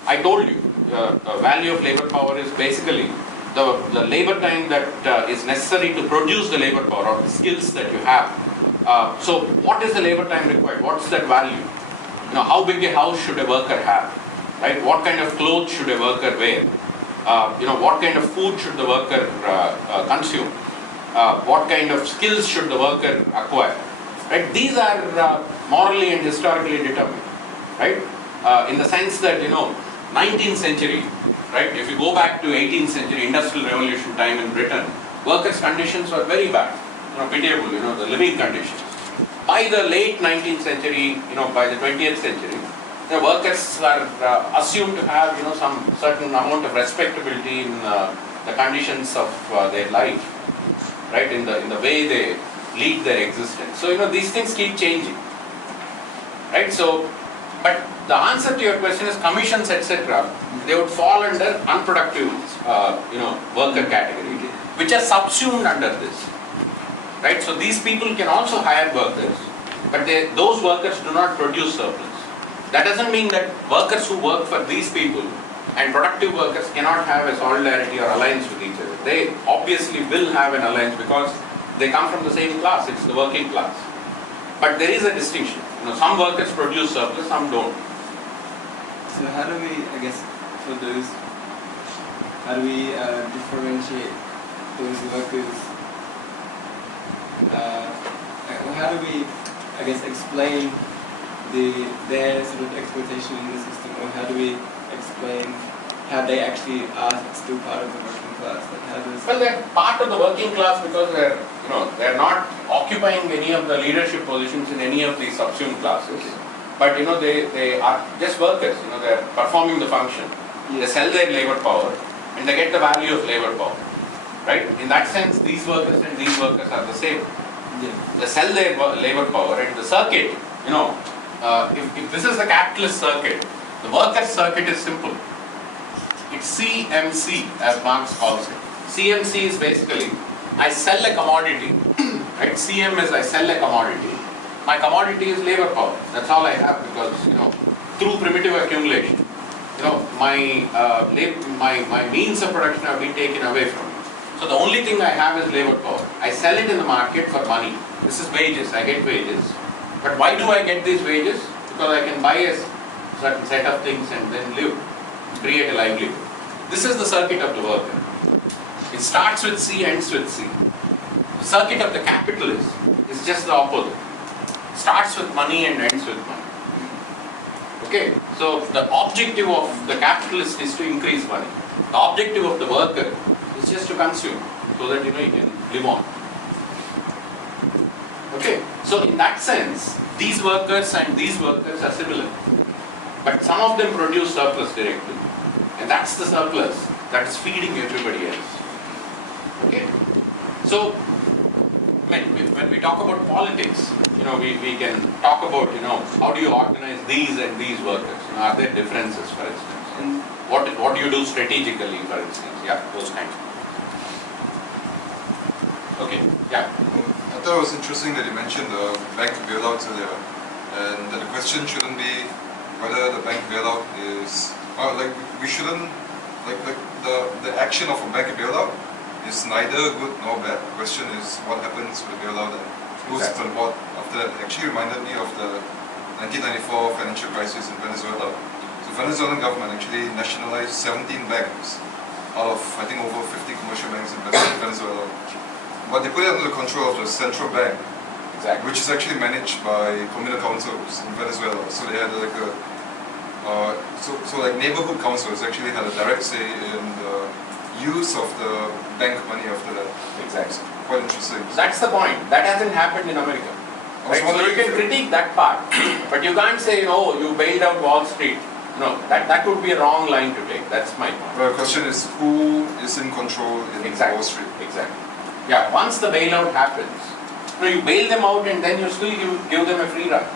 I told you, the value of labor power is basically the labor time that is necessary to produce the labor power or the skills that you have. So what is the labor time required? What's that value? How big a house should a worker have? Right? What kind of clothes should a worker wear? What kind of food should the worker consume? What kind of skills should the worker acquire? Right? These are morally and historically determined. Right? In the sense that 19th century, right? If you go back to 18th century industrial revolution time in Britain, workers' conditions were very bad, pitiable, the living conditions. By the late 19th century, by the 20th century, the workers are assumed to have, some certain amount of respectability in the conditions of their life, right? In the way they lead their existence. So, these things keep changing, right? So, but the answer to your question is commissions, etc. They would fall under unproductive, worker category, which are subsumed under this, right? So these people can also hire workers, but those workers do not produce surplus. That doesn't mean that workers who work for these people and productive workers cannot have a solidarity or alliance with each other. They obviously will have an alliance because they come from the same class. It's the working class. But there is a distinction. Some workers produce surplus, some don't. So how do we, I guess, for those, how do we differentiate those workers? How do we, I guess, explain their sort of exploitation in the system, or how do we explain how they actually are still part of the working class? Like how does well, they're part of the working class because they're not occupying any of the leadership positions in any of these subsumed classes. But they are just workers. They're performing the function. Yes. They sell their labor power and they get the value of labor power. Right? In that sense, these workers and these workers are the same. Yeah. They sell their labor power, and the circuit. If this is the capitalist circuit, the workers' circuit is simple. It's CMC, as Marx calls it. CMC is basically, I sell a commodity, right? CM is I sell a commodity. My commodity is labor power. That's all I have because, through primitive accumulation, my means of production have been taken away from me. So the only thing I have is labor power. I sell it in the market for money. This is wages. I get wages. But why do I get these wages? Because I can buy a certain set of things and then live, create a livelihood. This is the circuit of the worker. It starts with C, ends with C. The circuit of the capitalist is just the opposite. Starts with money and ends with money. Okay, so the objective of the capitalist is to increase money. The objective of the worker is just to consume so that he can live on. Okay, so in that sense, these workers and these workers are similar. But some of them produce surplus directly. And that's the surplus that is feeding everybody else. Okay, so when we talk about politics, we can talk about, how do you organize these and these workers? Are there differences, for instance? And what do you do strategically, for instance? Yeah, those kinds. Okay, yeah. I thought it was interesting that you mentioned the bank bailouts earlier, and that the question shouldn't be whether the bank bailout is, we shouldn't, the action of a bank bailout is neither good nor bad. The question is what happens with the bailout and who's on board after that. It actually reminded me of the 1994 financial crisis in Venezuela. So the Venezuelan government actually nationalized 17 banks out of, I think, over 50 commercial banks in Venezuela. But they put it under the control of the central bank, which is actually managed by communal councils in Venezuela. So they had like neighborhood councils actually had a direct say in the use of the bank money after that. Exactly. Quite interesting. That's the point. That hasn't happened in America. Right? So you can critique that part, but you can't say, you bailed out Wall Street that would be a wrong line to take. That's my point. Well, the question is who is in control in Wall Street? Exactly. Yeah, once the bailout happens, you bail them out and then you still give them a free ride.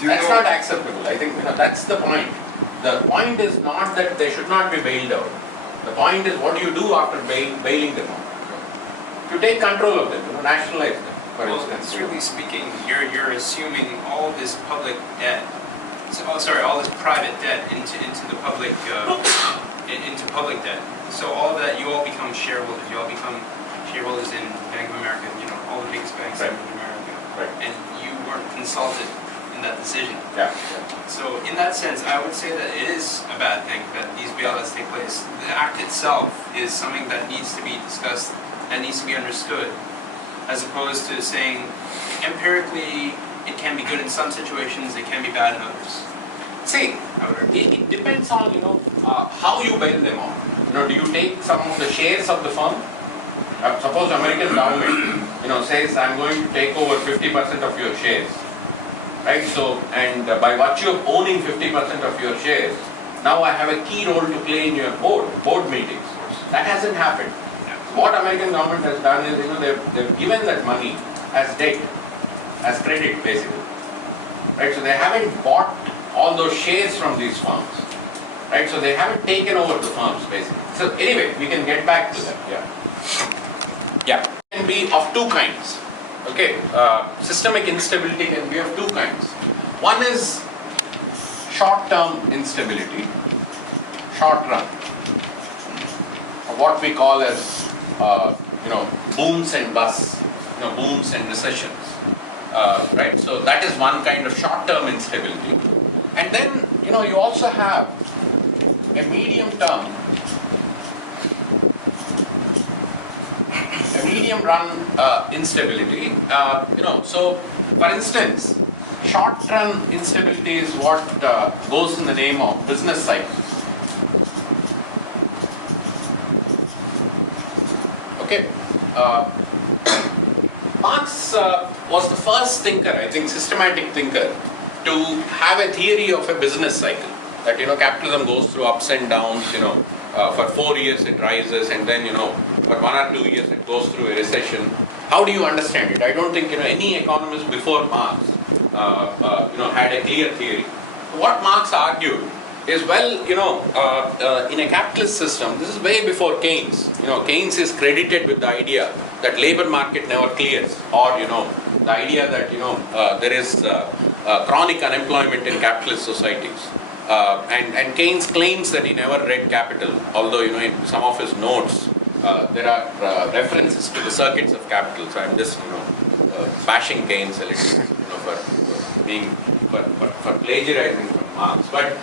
That's not acceptable. I think that's the point. The point is not that they should not be bailed out. The point is what do you do after bailing them out? You take control of them, nationalize them. For instance, strictly speaking, you're assuming all this public debt. All this private debt into the public into public debt. So all of that, you all become shareholders. You all become shareholders in Bank of America. All the biggest banks in America. Right. And you weren't consulted in that decision. Yeah. So in that sense, I would say that it is a bad thing that these bailouts take place. The act itself is something that needs to be discussed, that needs to be understood, as opposed to saying empirically it can be good in some situations, it can be bad in others. See, it depends on how you bail them out. Do you take some of the shares of the firm? Suppose American government says I'm going to take over 50% of your shares, right? So and by virtue of owning 50% of your shares, now I have a key role to play in your board meetings. That hasn't happened. What American government has done is they've given that money as debt, as credit basically, right? So they haven't bought all those shares from these firms, right? So they haven't taken over the firms basically. So anyway, we can get back to that. Yeah, it can be of two kinds. Okay, systemic instability can be of two kinds. One is short-term instability, short-run, what we call as booms and busts, booms and recessions, right? So that is one kind of short-term instability. And then, you also have a medium-term, a medium-run instability. So for instance, short-run instability is what goes in the name of business cycles. Okay. Marx was the first thinker, I think, systematic thinker, to have a theory of a business cycle. That capitalism goes through ups and downs. For 4 years it rises, and then for 1 or 2 years it goes through a recession. How do you understand it? I don't think any economist before Marx had a clear theory. What Marx argued is, in a capitalist system, this is way before Keynes. Keynes is credited with the idea that labor market never clears, or the idea that there is chronic unemployment in capitalist societies. And Keynes claims that he never read Capital, although in some of his notes there are references to the circuits of capital. So I'm just bashing Keynes a little, for plagiarizing from Marx. But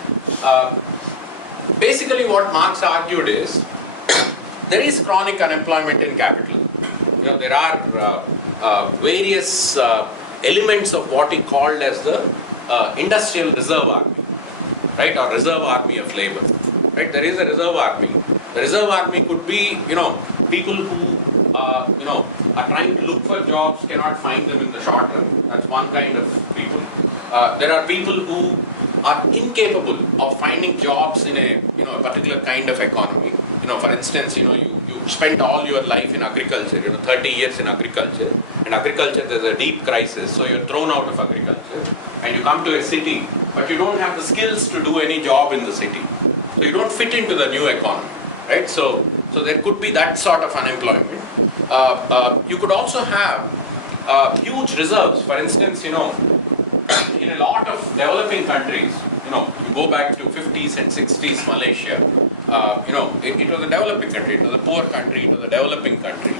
basically, what Marx argued is there is chronic unemployment in capital. There are various elements of what he called as the industrial reserve army, right, or reserve army of labor, right? There is a reserve army. The reserve army could be, people who, are trying to look for jobs, cannot find them in the short run. That's one kind of people. There are people who are incapable of finding jobs in a, a particular kind of economy. For instance, you spent all your life in agriculture, 30 years in agriculture, and agriculture there's a deep crisis, so you're thrown out of agriculture, and you come to a city, but you don't have the skills to do any job in the city. So you don't fit into the new economy, right? So there could be that sort of unemployment. You could also have huge reserves. For instance, in a lot of developing countries, you go back to 50s and 60s Malaysia, it was a developing country, it was a poor country, it was a developing country,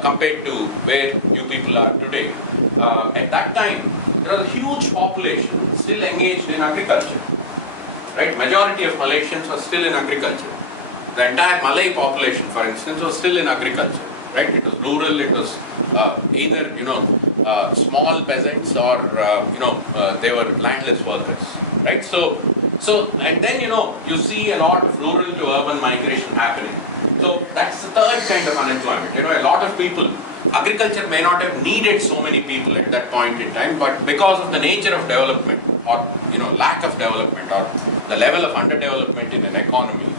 compared to where you people are today. At that time, there was a huge population still engaged in agriculture, right? Majority of Malaysians were still in agriculture. The entire Malay population, for instance, was still in agriculture, right? It was rural, it was either, small peasants or, they were landless workers, right? So, and then, you see a lot of rural to urban migration happening. So that's the third kind of unemployment. A lot of people, agriculture may not have needed so many people at that point in time, but because of the nature of development, or lack of development or the level of underdevelopment in an economy,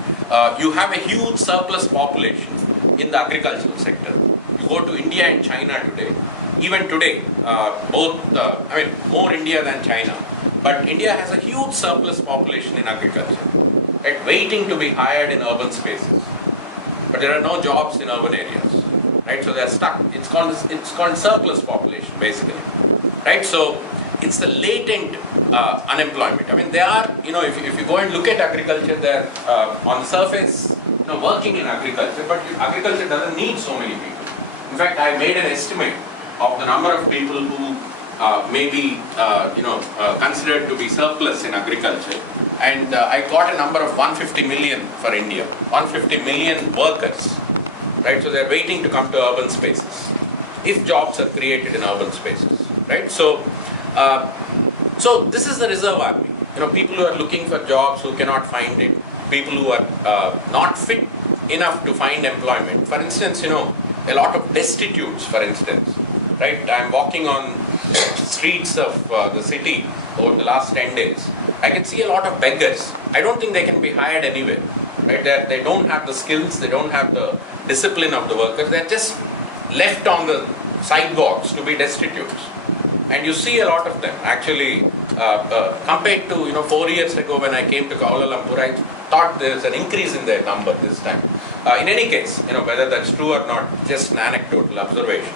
you have a huge surplus population in the agricultural sector. You go to India and China today, even today, more India than China, but India has a huge surplus population in agriculture, right, waiting to be hired in urban spaces. But there are no jobs in urban areas, right? So they are stuck. It's called surplus population, basically, right? So it's the latent unemployment. I mean, they are, if you go and look at agriculture, they're on the surface, working in agriculture, but agriculture doesn't need so many people. In fact, I made an estimate of the number of people who may be, considered to be surplus in agriculture, and I got a number of 150 million for India. 150 million workers, right? So they're waiting to come to urban spaces, if jobs are created in urban spaces, right? So, so this is the reserve army. People who are looking for jobs who cannot find it, people who are not fit enough to find employment. For instance, a lot of destitutes, for instance, right? I'm walking on streets of the city over the last 10 days. I can see a lot of beggars. I don't think they can be hired anywhere, right? They don't have the skills, they don't have the discipline of the workers. They're just left on the sidewalks to be destitutes. And you see a lot of them. Actually, compared to 4 years ago when I came to Kuala Lumpur, I thought there's an increase in their number this time. In any case, whether that's true or not, just an anecdotal observation.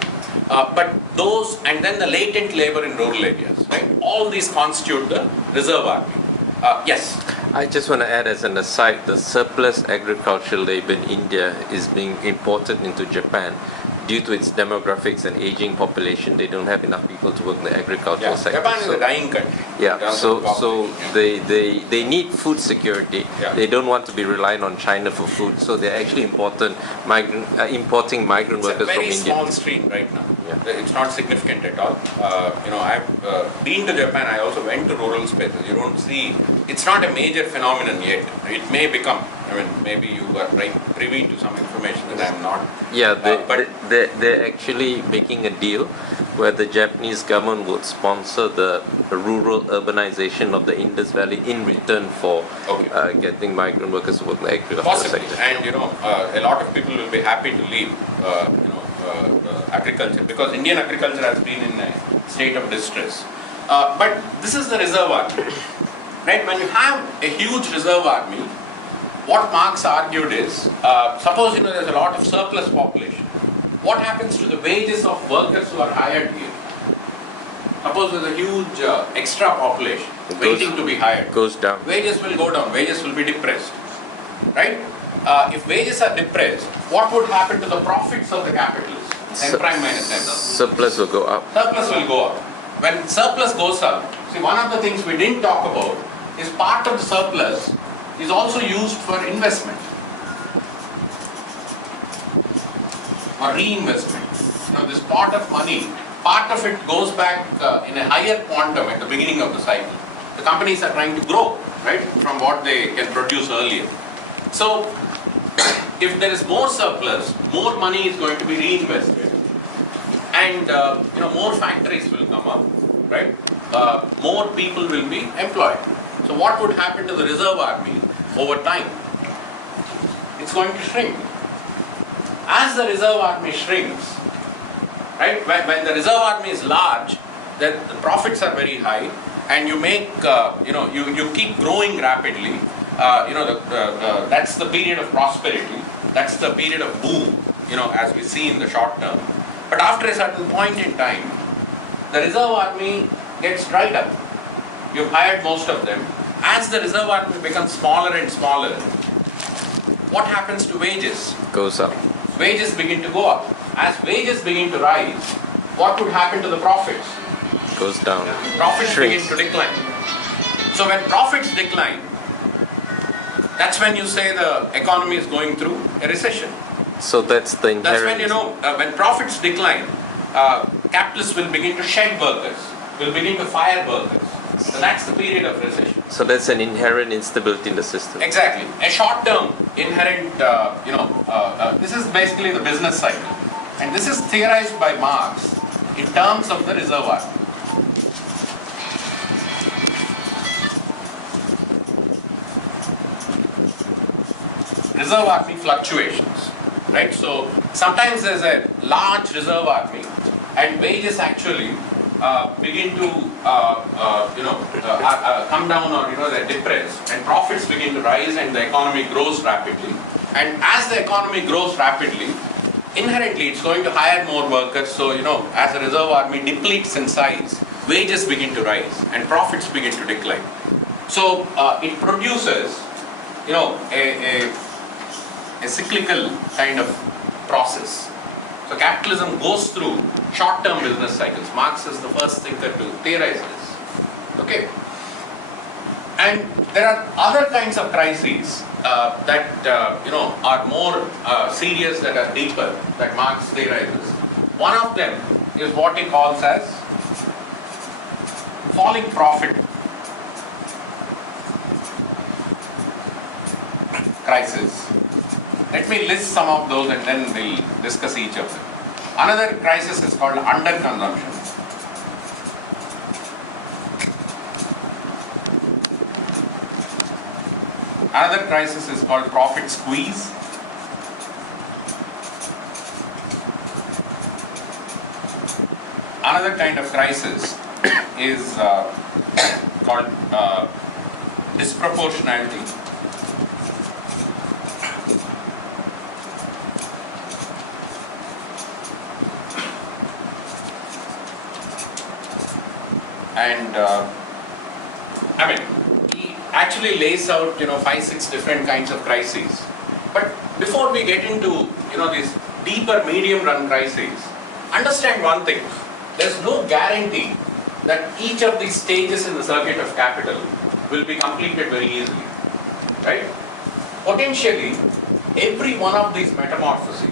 But those, and then the latent labor in rural areas, right? All these constitute the reserve army. Yes? I just want to add as an aside, the surplus agricultural labor in India is being imported into Japan. Due to its demographics and aging population, they don't have enough people to work in the agricultural sector. Japan is a dying country. Yeah, so they need food security. Yeah. They don't want to be reliant on China for food, so they're actually importing migrant workers from India. It's a very small stream right now. Yeah. It's not significant at all. I've been to Japan. I also went to rural spaces. You don't see. It's not a major phenomenon yet. It may become. Maybe you are privy to some information that I'm not. Yeah, they're actually making a deal where the Japanese government would sponsor the rural urbanization of the Indus Valley in return for getting migrant workers to work in the agricultural sector. And a lot of people will be happy to leave agriculture, because Indian agriculture has been in a state of distress. But this is the reserve army, right? When you have a huge reserve army, what Marx argued is, suppose there's a lot of surplus population. What happens to the wages of workers who are hired here? Suppose there's a huge extra population waiting to be hired. Goes down. Wages will go down. Wages will be depressed, right? If wages are depressed, what would happen to the profits of the capitalists? N prime minus N. Surplus will go up. Surplus will go up. When surplus goes up, see, one of the things we didn't talk about is part of the surplus is also used for investment or reinvestment. This pot of money, part of it goes back in a higher quantum at the beginning of the cycle. The companies are trying to grow, right, from what they can produce earlier. So, if there is more surplus, more money is going to be reinvested, and more factories will come up, right? More people will be employed. So what would happen to the reserve army over time? It's going to shrink. As the reserve army shrinks, right? When the reserve army is large, then the profits are very high, and you make, you keep growing rapidly. That's the period of prosperity. That's the period of boom, as we see in the short term. But after a certain point in time, the reserve army gets dried up. You've hired most of them. As the reserve army becomes smaller and smaller, what happens to wages? Goes up. Wages begin to go up. As wages begin to rise, what would happen to the profits? Goes down. Profits begin to decline. So when profits decline, that's when you say the economy is going through a recession. So that's the inherent... That's when, when profits decline, capitalists will begin to shed workers, will begin to fire workers. So that's the period of recession. So that's an inherent instability in the system. Exactly. A short-term inherent, this is basically the business cycle. And this is theorized by Marx in terms of the reserve army. reserve army fluctuations, right? So sometimes there's a large reserve army, and wages actually begin to come down, or they're depressed, and profits begin to rise, and the economy grows rapidly. And as the economy grows rapidly, inherently it's going to hire more workers. So as the reserve army depletes in size, wages begin to rise and profits begin to decline. So it produces a cyclical kind of process. So capitalism goes through short-term business cycles. Marx is the first thinker to theorize this. Okay, and there are other kinds of crises that are more serious, that are deeper, that Marx theorizes. One of them is what he calls as falling profit crisis. Let me list some of those and then we'll discuss each of them. Another crisis is called underconsumption. Another crisis is called profit squeeze. Another kind of crisis is called disproportionality. And he actually lays out 5-6 different kinds of crises. But before we get into these deeper medium run crises, understand one thing: there's no guarantee that each of these stages in the circuit of capital will be completed very easily, right? Potentially, every one of these metamorphoses.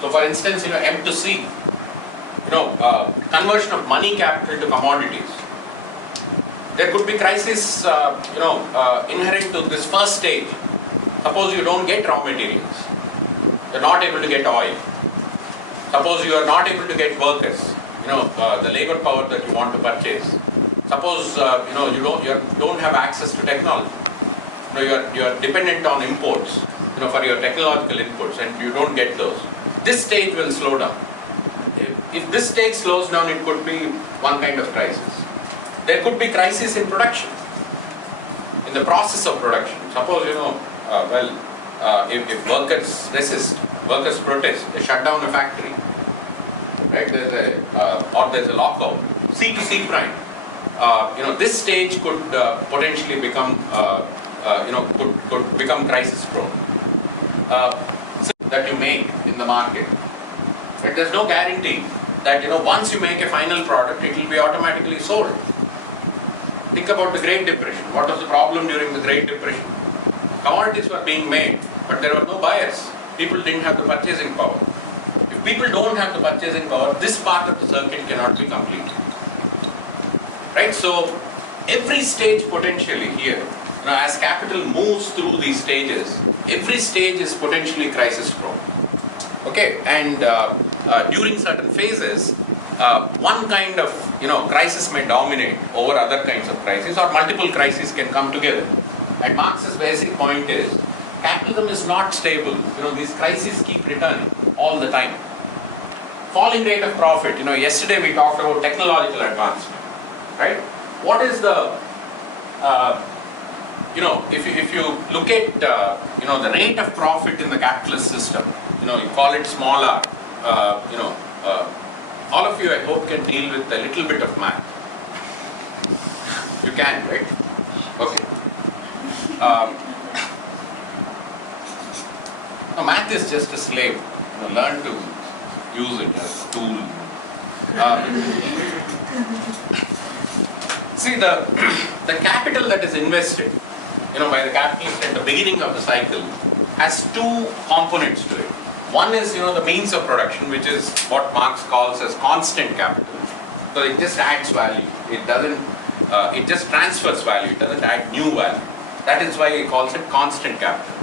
So, for instance, M to C, conversion of money capital to commodities. There could be crisis, inherent to this first stage. Suppose you don't get raw materials. You're not able to get oil. Suppose you are not able to get workers, the labor power that you want to purchase. Suppose, you don't have access to technology. You are dependent on imports, for your technological inputs, and you don't get those. This stage will slow down. If this stage slows down, it could be one kind of crisis. There could be crisis in production, in the process of production. Suppose, if workers resist, workers protest, they shut down a factory, right? There's a lockout. C to C prime. This stage could potentially become, could become crisis prone. That you make in the market, but there's no guarantee that once you make a final product, it will be automatically sold. Think about the Great Depression. What was the problem during the Great Depression? Commodities were being made, but there were no buyers. People didn't have the purchasing power. If people don't have the purchasing power, this part of the circuit cannot be completed. Right? So, every stage potentially here, as capital moves through these stages, every stage is potentially crisis prone. Okay, and during certain phases, one kind of crisis may dominate over other kinds of crises, or multiple crises can come together. And Marx's basic point is capitalism is not stable. These crises keep returning all the time. Falling rate of profit. Yesterday we talked about technological advancement, right? What is the if you look at the rate of profit in the capitalist system, you call it small r. All of you, I hope, can deal with a little bit of math. You can, right? Okay. No, math is just a slave. Learn to use it as a tool. See, the capital that is invested, by the capitalist at the beginning of the cycle has two components to it. One is, the means of production, which is what Marx calls as constant capital. So it just adds value. It doesn't, it just transfers value. It doesn't add new value. That is why he calls it constant capital.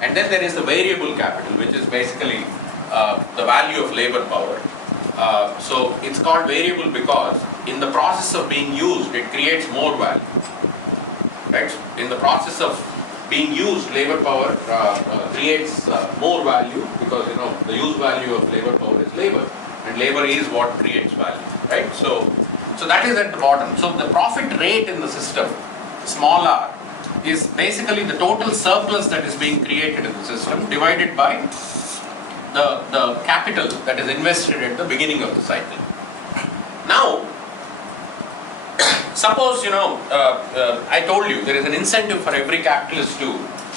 And then there is the variable capital, which is basically the value of labor power. So it's called variable because in the process of being used, it creates more value. Right? In the process of being used, labor power creates more value, because the use value of labor power is labor, and labor is what creates value, right? So that is at the bottom. So the profit rate in the system, small r, is basically the total surplus that is being created in the system divided by the capital that is invested at the beginning of the cycle. Now, suppose I told you there is an incentive for every capitalist to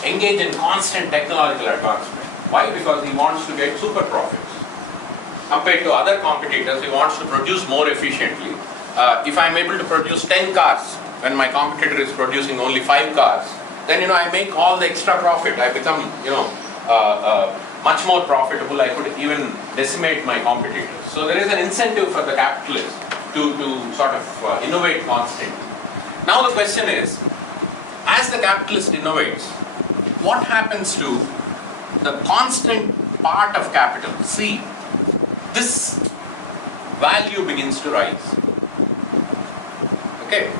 engage in constant technological advancement. Why? Because he wants to get super profits. Compared to other competitors, he wants to produce more efficiently. If I am able to produce 10 cars when my competitor is producing only 5 cars, then I make all the extra profit. I become much more profitable. I could even decimate my competitors. So there is an incentive for the capitalist to sort of innovate constantly. Now the question is, as the capitalist innovates, what happens to the constant part of capital? See, this value begins to rise. Okay?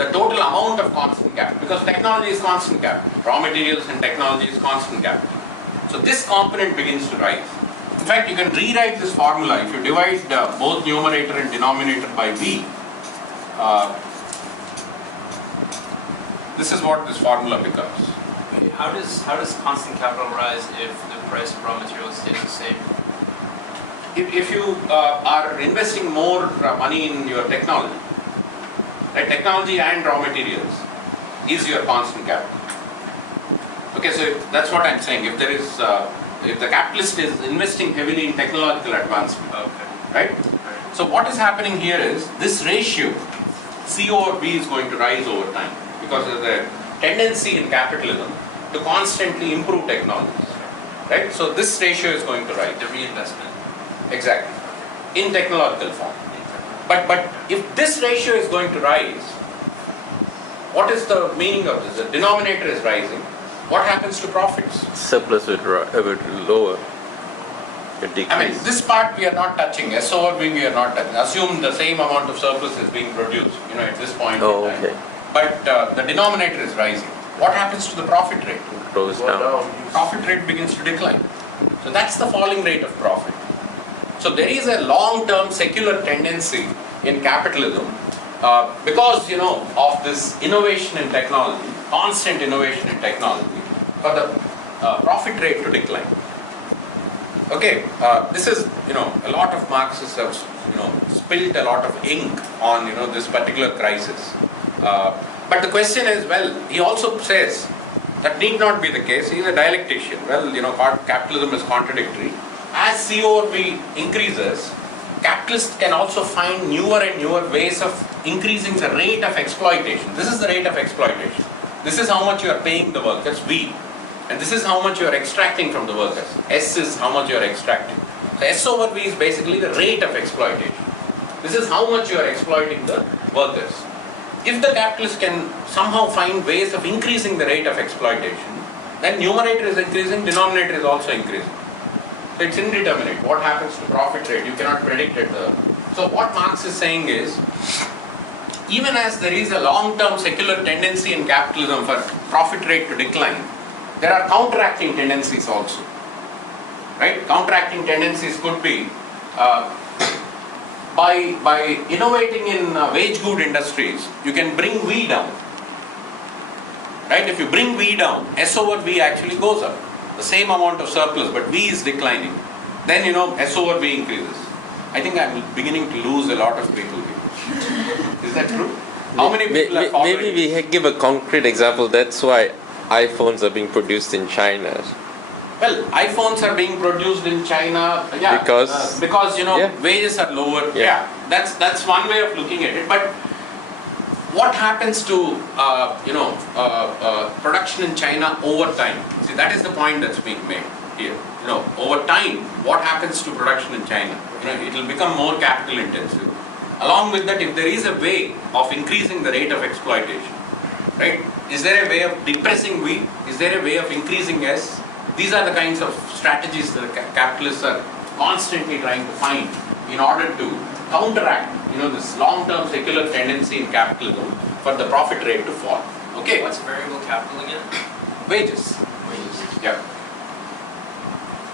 The total amount of constant capital, because technology is constant capital, raw materials and technology is constant capital. So this component begins to rise. In fact, you can rewrite this formula. If you divide both numerator and denominator by V, this is what this formula becomes. How does constant capital rise if the price of raw materials stays the same? If you are investing more money in your technology, right? Technology and raw materials is your constant capital. Okay, so that's what I'm saying. If there is, if the capitalist is investing heavily in technological advancement, right? So what is happening here is this ratio, C over B, is going to rise over time, because there's a tendency in capitalism to constantly improve technologies, right? So this ratio is going to rise. The reinvestment. Exactly, in technological form. But if this ratio is going to rise, what is the meaning of this? The denominator is rising. What happens to profits? Surplus would lower. It decrease. I mean, this part we are not touching. S over B we are not touching. Assume the same amount of surplus is being produced, at this point Oh, in time. okay. But the denominator is rising. What happens to the profit rate? It goes down. Profit rate begins to decline. So that's the falling rate of profit. So there is a long-term secular tendency in capitalism because of this innovation in technology, constant innovation in technology, for the profit rate to decline. Okay, this is a lot of Marxists have spilled a lot of ink on this particular crisis. But the question is, well, he also says that need not be the case. He is a dialectician. Well, capitalism is contradictory. As C over B increases, capitalists can also find newer and newer ways of increasing the rate of exploitation. This is the rate of exploitation. This is how much you are paying the workers, V. And this is how much you are extracting from the workers. S is how much you are extracting. So S over V is basically the rate of exploitation. This is how much you are exploiting the workers. If the capitalist can somehow find ways of increasing the rate of exploitation, then numerator is increasing, denominator is also increasing. So it's indeterminate. What happens to profit rate? You cannot predict it. So what Marx is saying is, even as there is a long-term secular tendency in capitalism for profit rate to decline, there are counteracting tendencies also. Right? Counteracting tendencies could be by innovating in wage good industries, you can bring V down. Right? If you bring V down, S over V actually goes up. The same amount of surplus, but V is declining. Then S over V increases. I think I'm beginning to lose a lot of people here. Is that true? How many people are following? Maybe we give a concrete example. That's why iPhones are being produced in China. Well, iPhones are being produced in China, because wages are lower. Yeah, that's one way of looking at it. But what happens to production in China over time? See, that is the point that's being made here. Over time, what happens to production in China? It will become more capital intensive. Along with that, if there is a way of increasing the rate of exploitation, right? Is there a way of depressing V? Is there a way of increasing S? These are the kinds of strategies that capitalists are constantly trying to find in order to counteract, this long-term secular tendency in capitalism for the profit rate to fall. Okay? What's variable capital again? Wages. Yeah.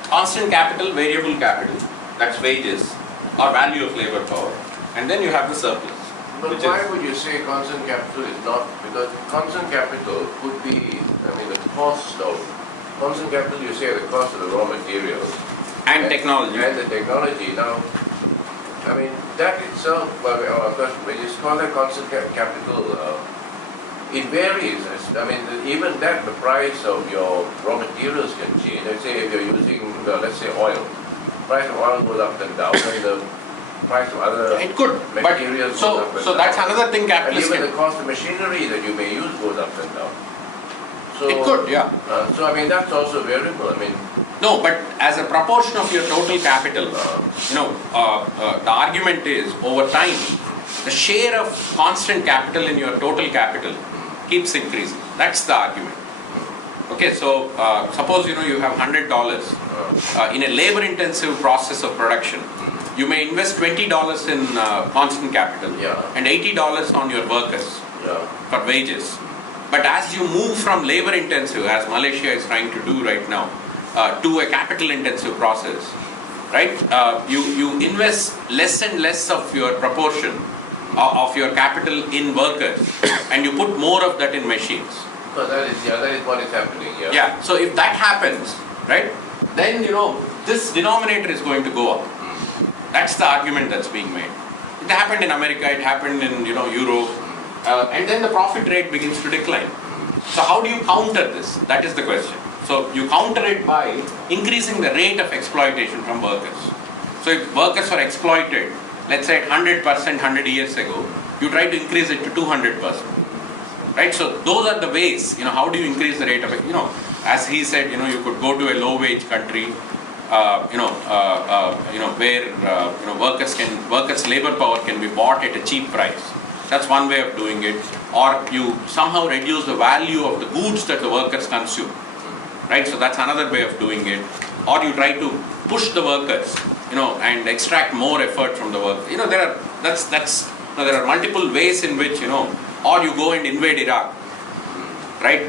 Constant capital, variable capital, that's wages or value of labor power. And then you have the surplus. But which why is, would you say constant capital is not? Because constant capital could be, the cost of, constant capital you say the cost of the raw materials. and technology. And the technology. Now, that itself, of course, when you call that constant capital, it varies. Even that, the price of your raw materials can change. Let's say if you're using, let's say oil, price of oil goes up and down, and the price of other It could, materials but goes up and so down. that's another thing And capitalists even can. the cost of machinery that you may use goes up and down. So, It could, yeah. That's also variable. No, but as a proportion of your total capital, the argument is over time, the share of constant capital in your total capital keeps increasing. That's the argument. Okay, so suppose you have $100 in a labor-intensive process of production. You may invest $20 in constant capital and $80 on your workers for wages. But as you move from labor-intensive, as Malaysia is trying to do right now, to a capital-intensive process, right? You invest less and less of your proportion of your capital in workers, and you put more of that in machines. So that is what is happening. Yeah. So if that happens, right, then this denominator is going to go up. That's the argument that's being made. It happened in America. It happened in Europe, and then the profit rate begins to decline. So how do you counter this? That is the question. So you counter it by increasing the rate of exploitation from workers. So if workers are exploited, let's say at 100% 100 years ago, you try to increase it to 200%. Right? So those are the ways, how do you increase the rate of, as he said, you could go to a low wage country, where workers' labor power can be bought at a cheap price. That's one way of doing it. Or you somehow reduce the value of the goods that the workers consume. Right? So that's another way of doing it. Or you try to push the workers, and extract more effort from the workers. There are multiple ways in which, or you go and invade Iraq, right?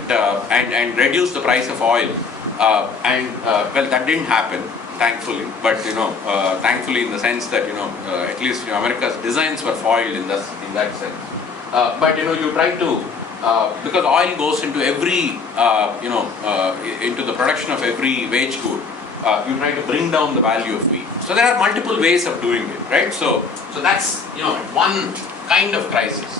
And reduce the price of oil. That didn't happen, thankfully. But thankfully in the sense that at least America's designs were foiled in that sense. But you try to because oil goes into every into the production of every wage good. You try to bring down the value of wheat. So there are multiple ways of doing it, right? So that's one kind of crisis.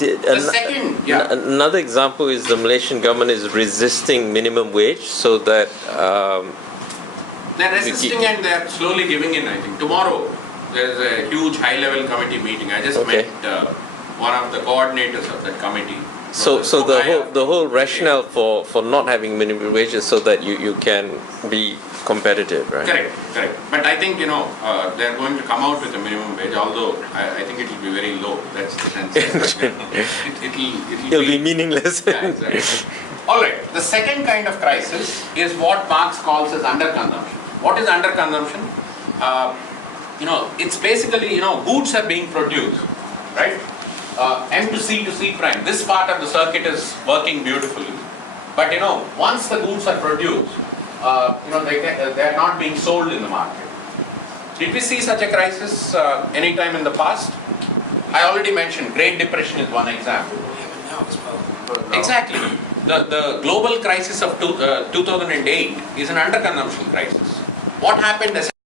Another example is the Malaysian government is resisting minimum wage, so that they're resisting and they're slowly giving in. I think tomorrow there's a huge high-level committee meeting. I just met one of the coordinators of that committee. So the whole rationale for not having minimum wages so that you can be competitive, right? Correct. But I think they're going to come out with a minimum wage. Although I think it will be very low. That's the sense. It'll be meaningless. Yeah, exactly. All right. The second kind of crisis is what Marx calls as underconsumption. What is underconsumption? It's basically goods are being produced, right? M to C to C prime. This part of the circuit is working beautifully, but once the goods are produced, they are not being sold in the market. Did we see such a crisis any time in the past? I already mentioned Great Depression is one example. Exactly. The global crisis of 2008 is an underconsumption crisis. What happened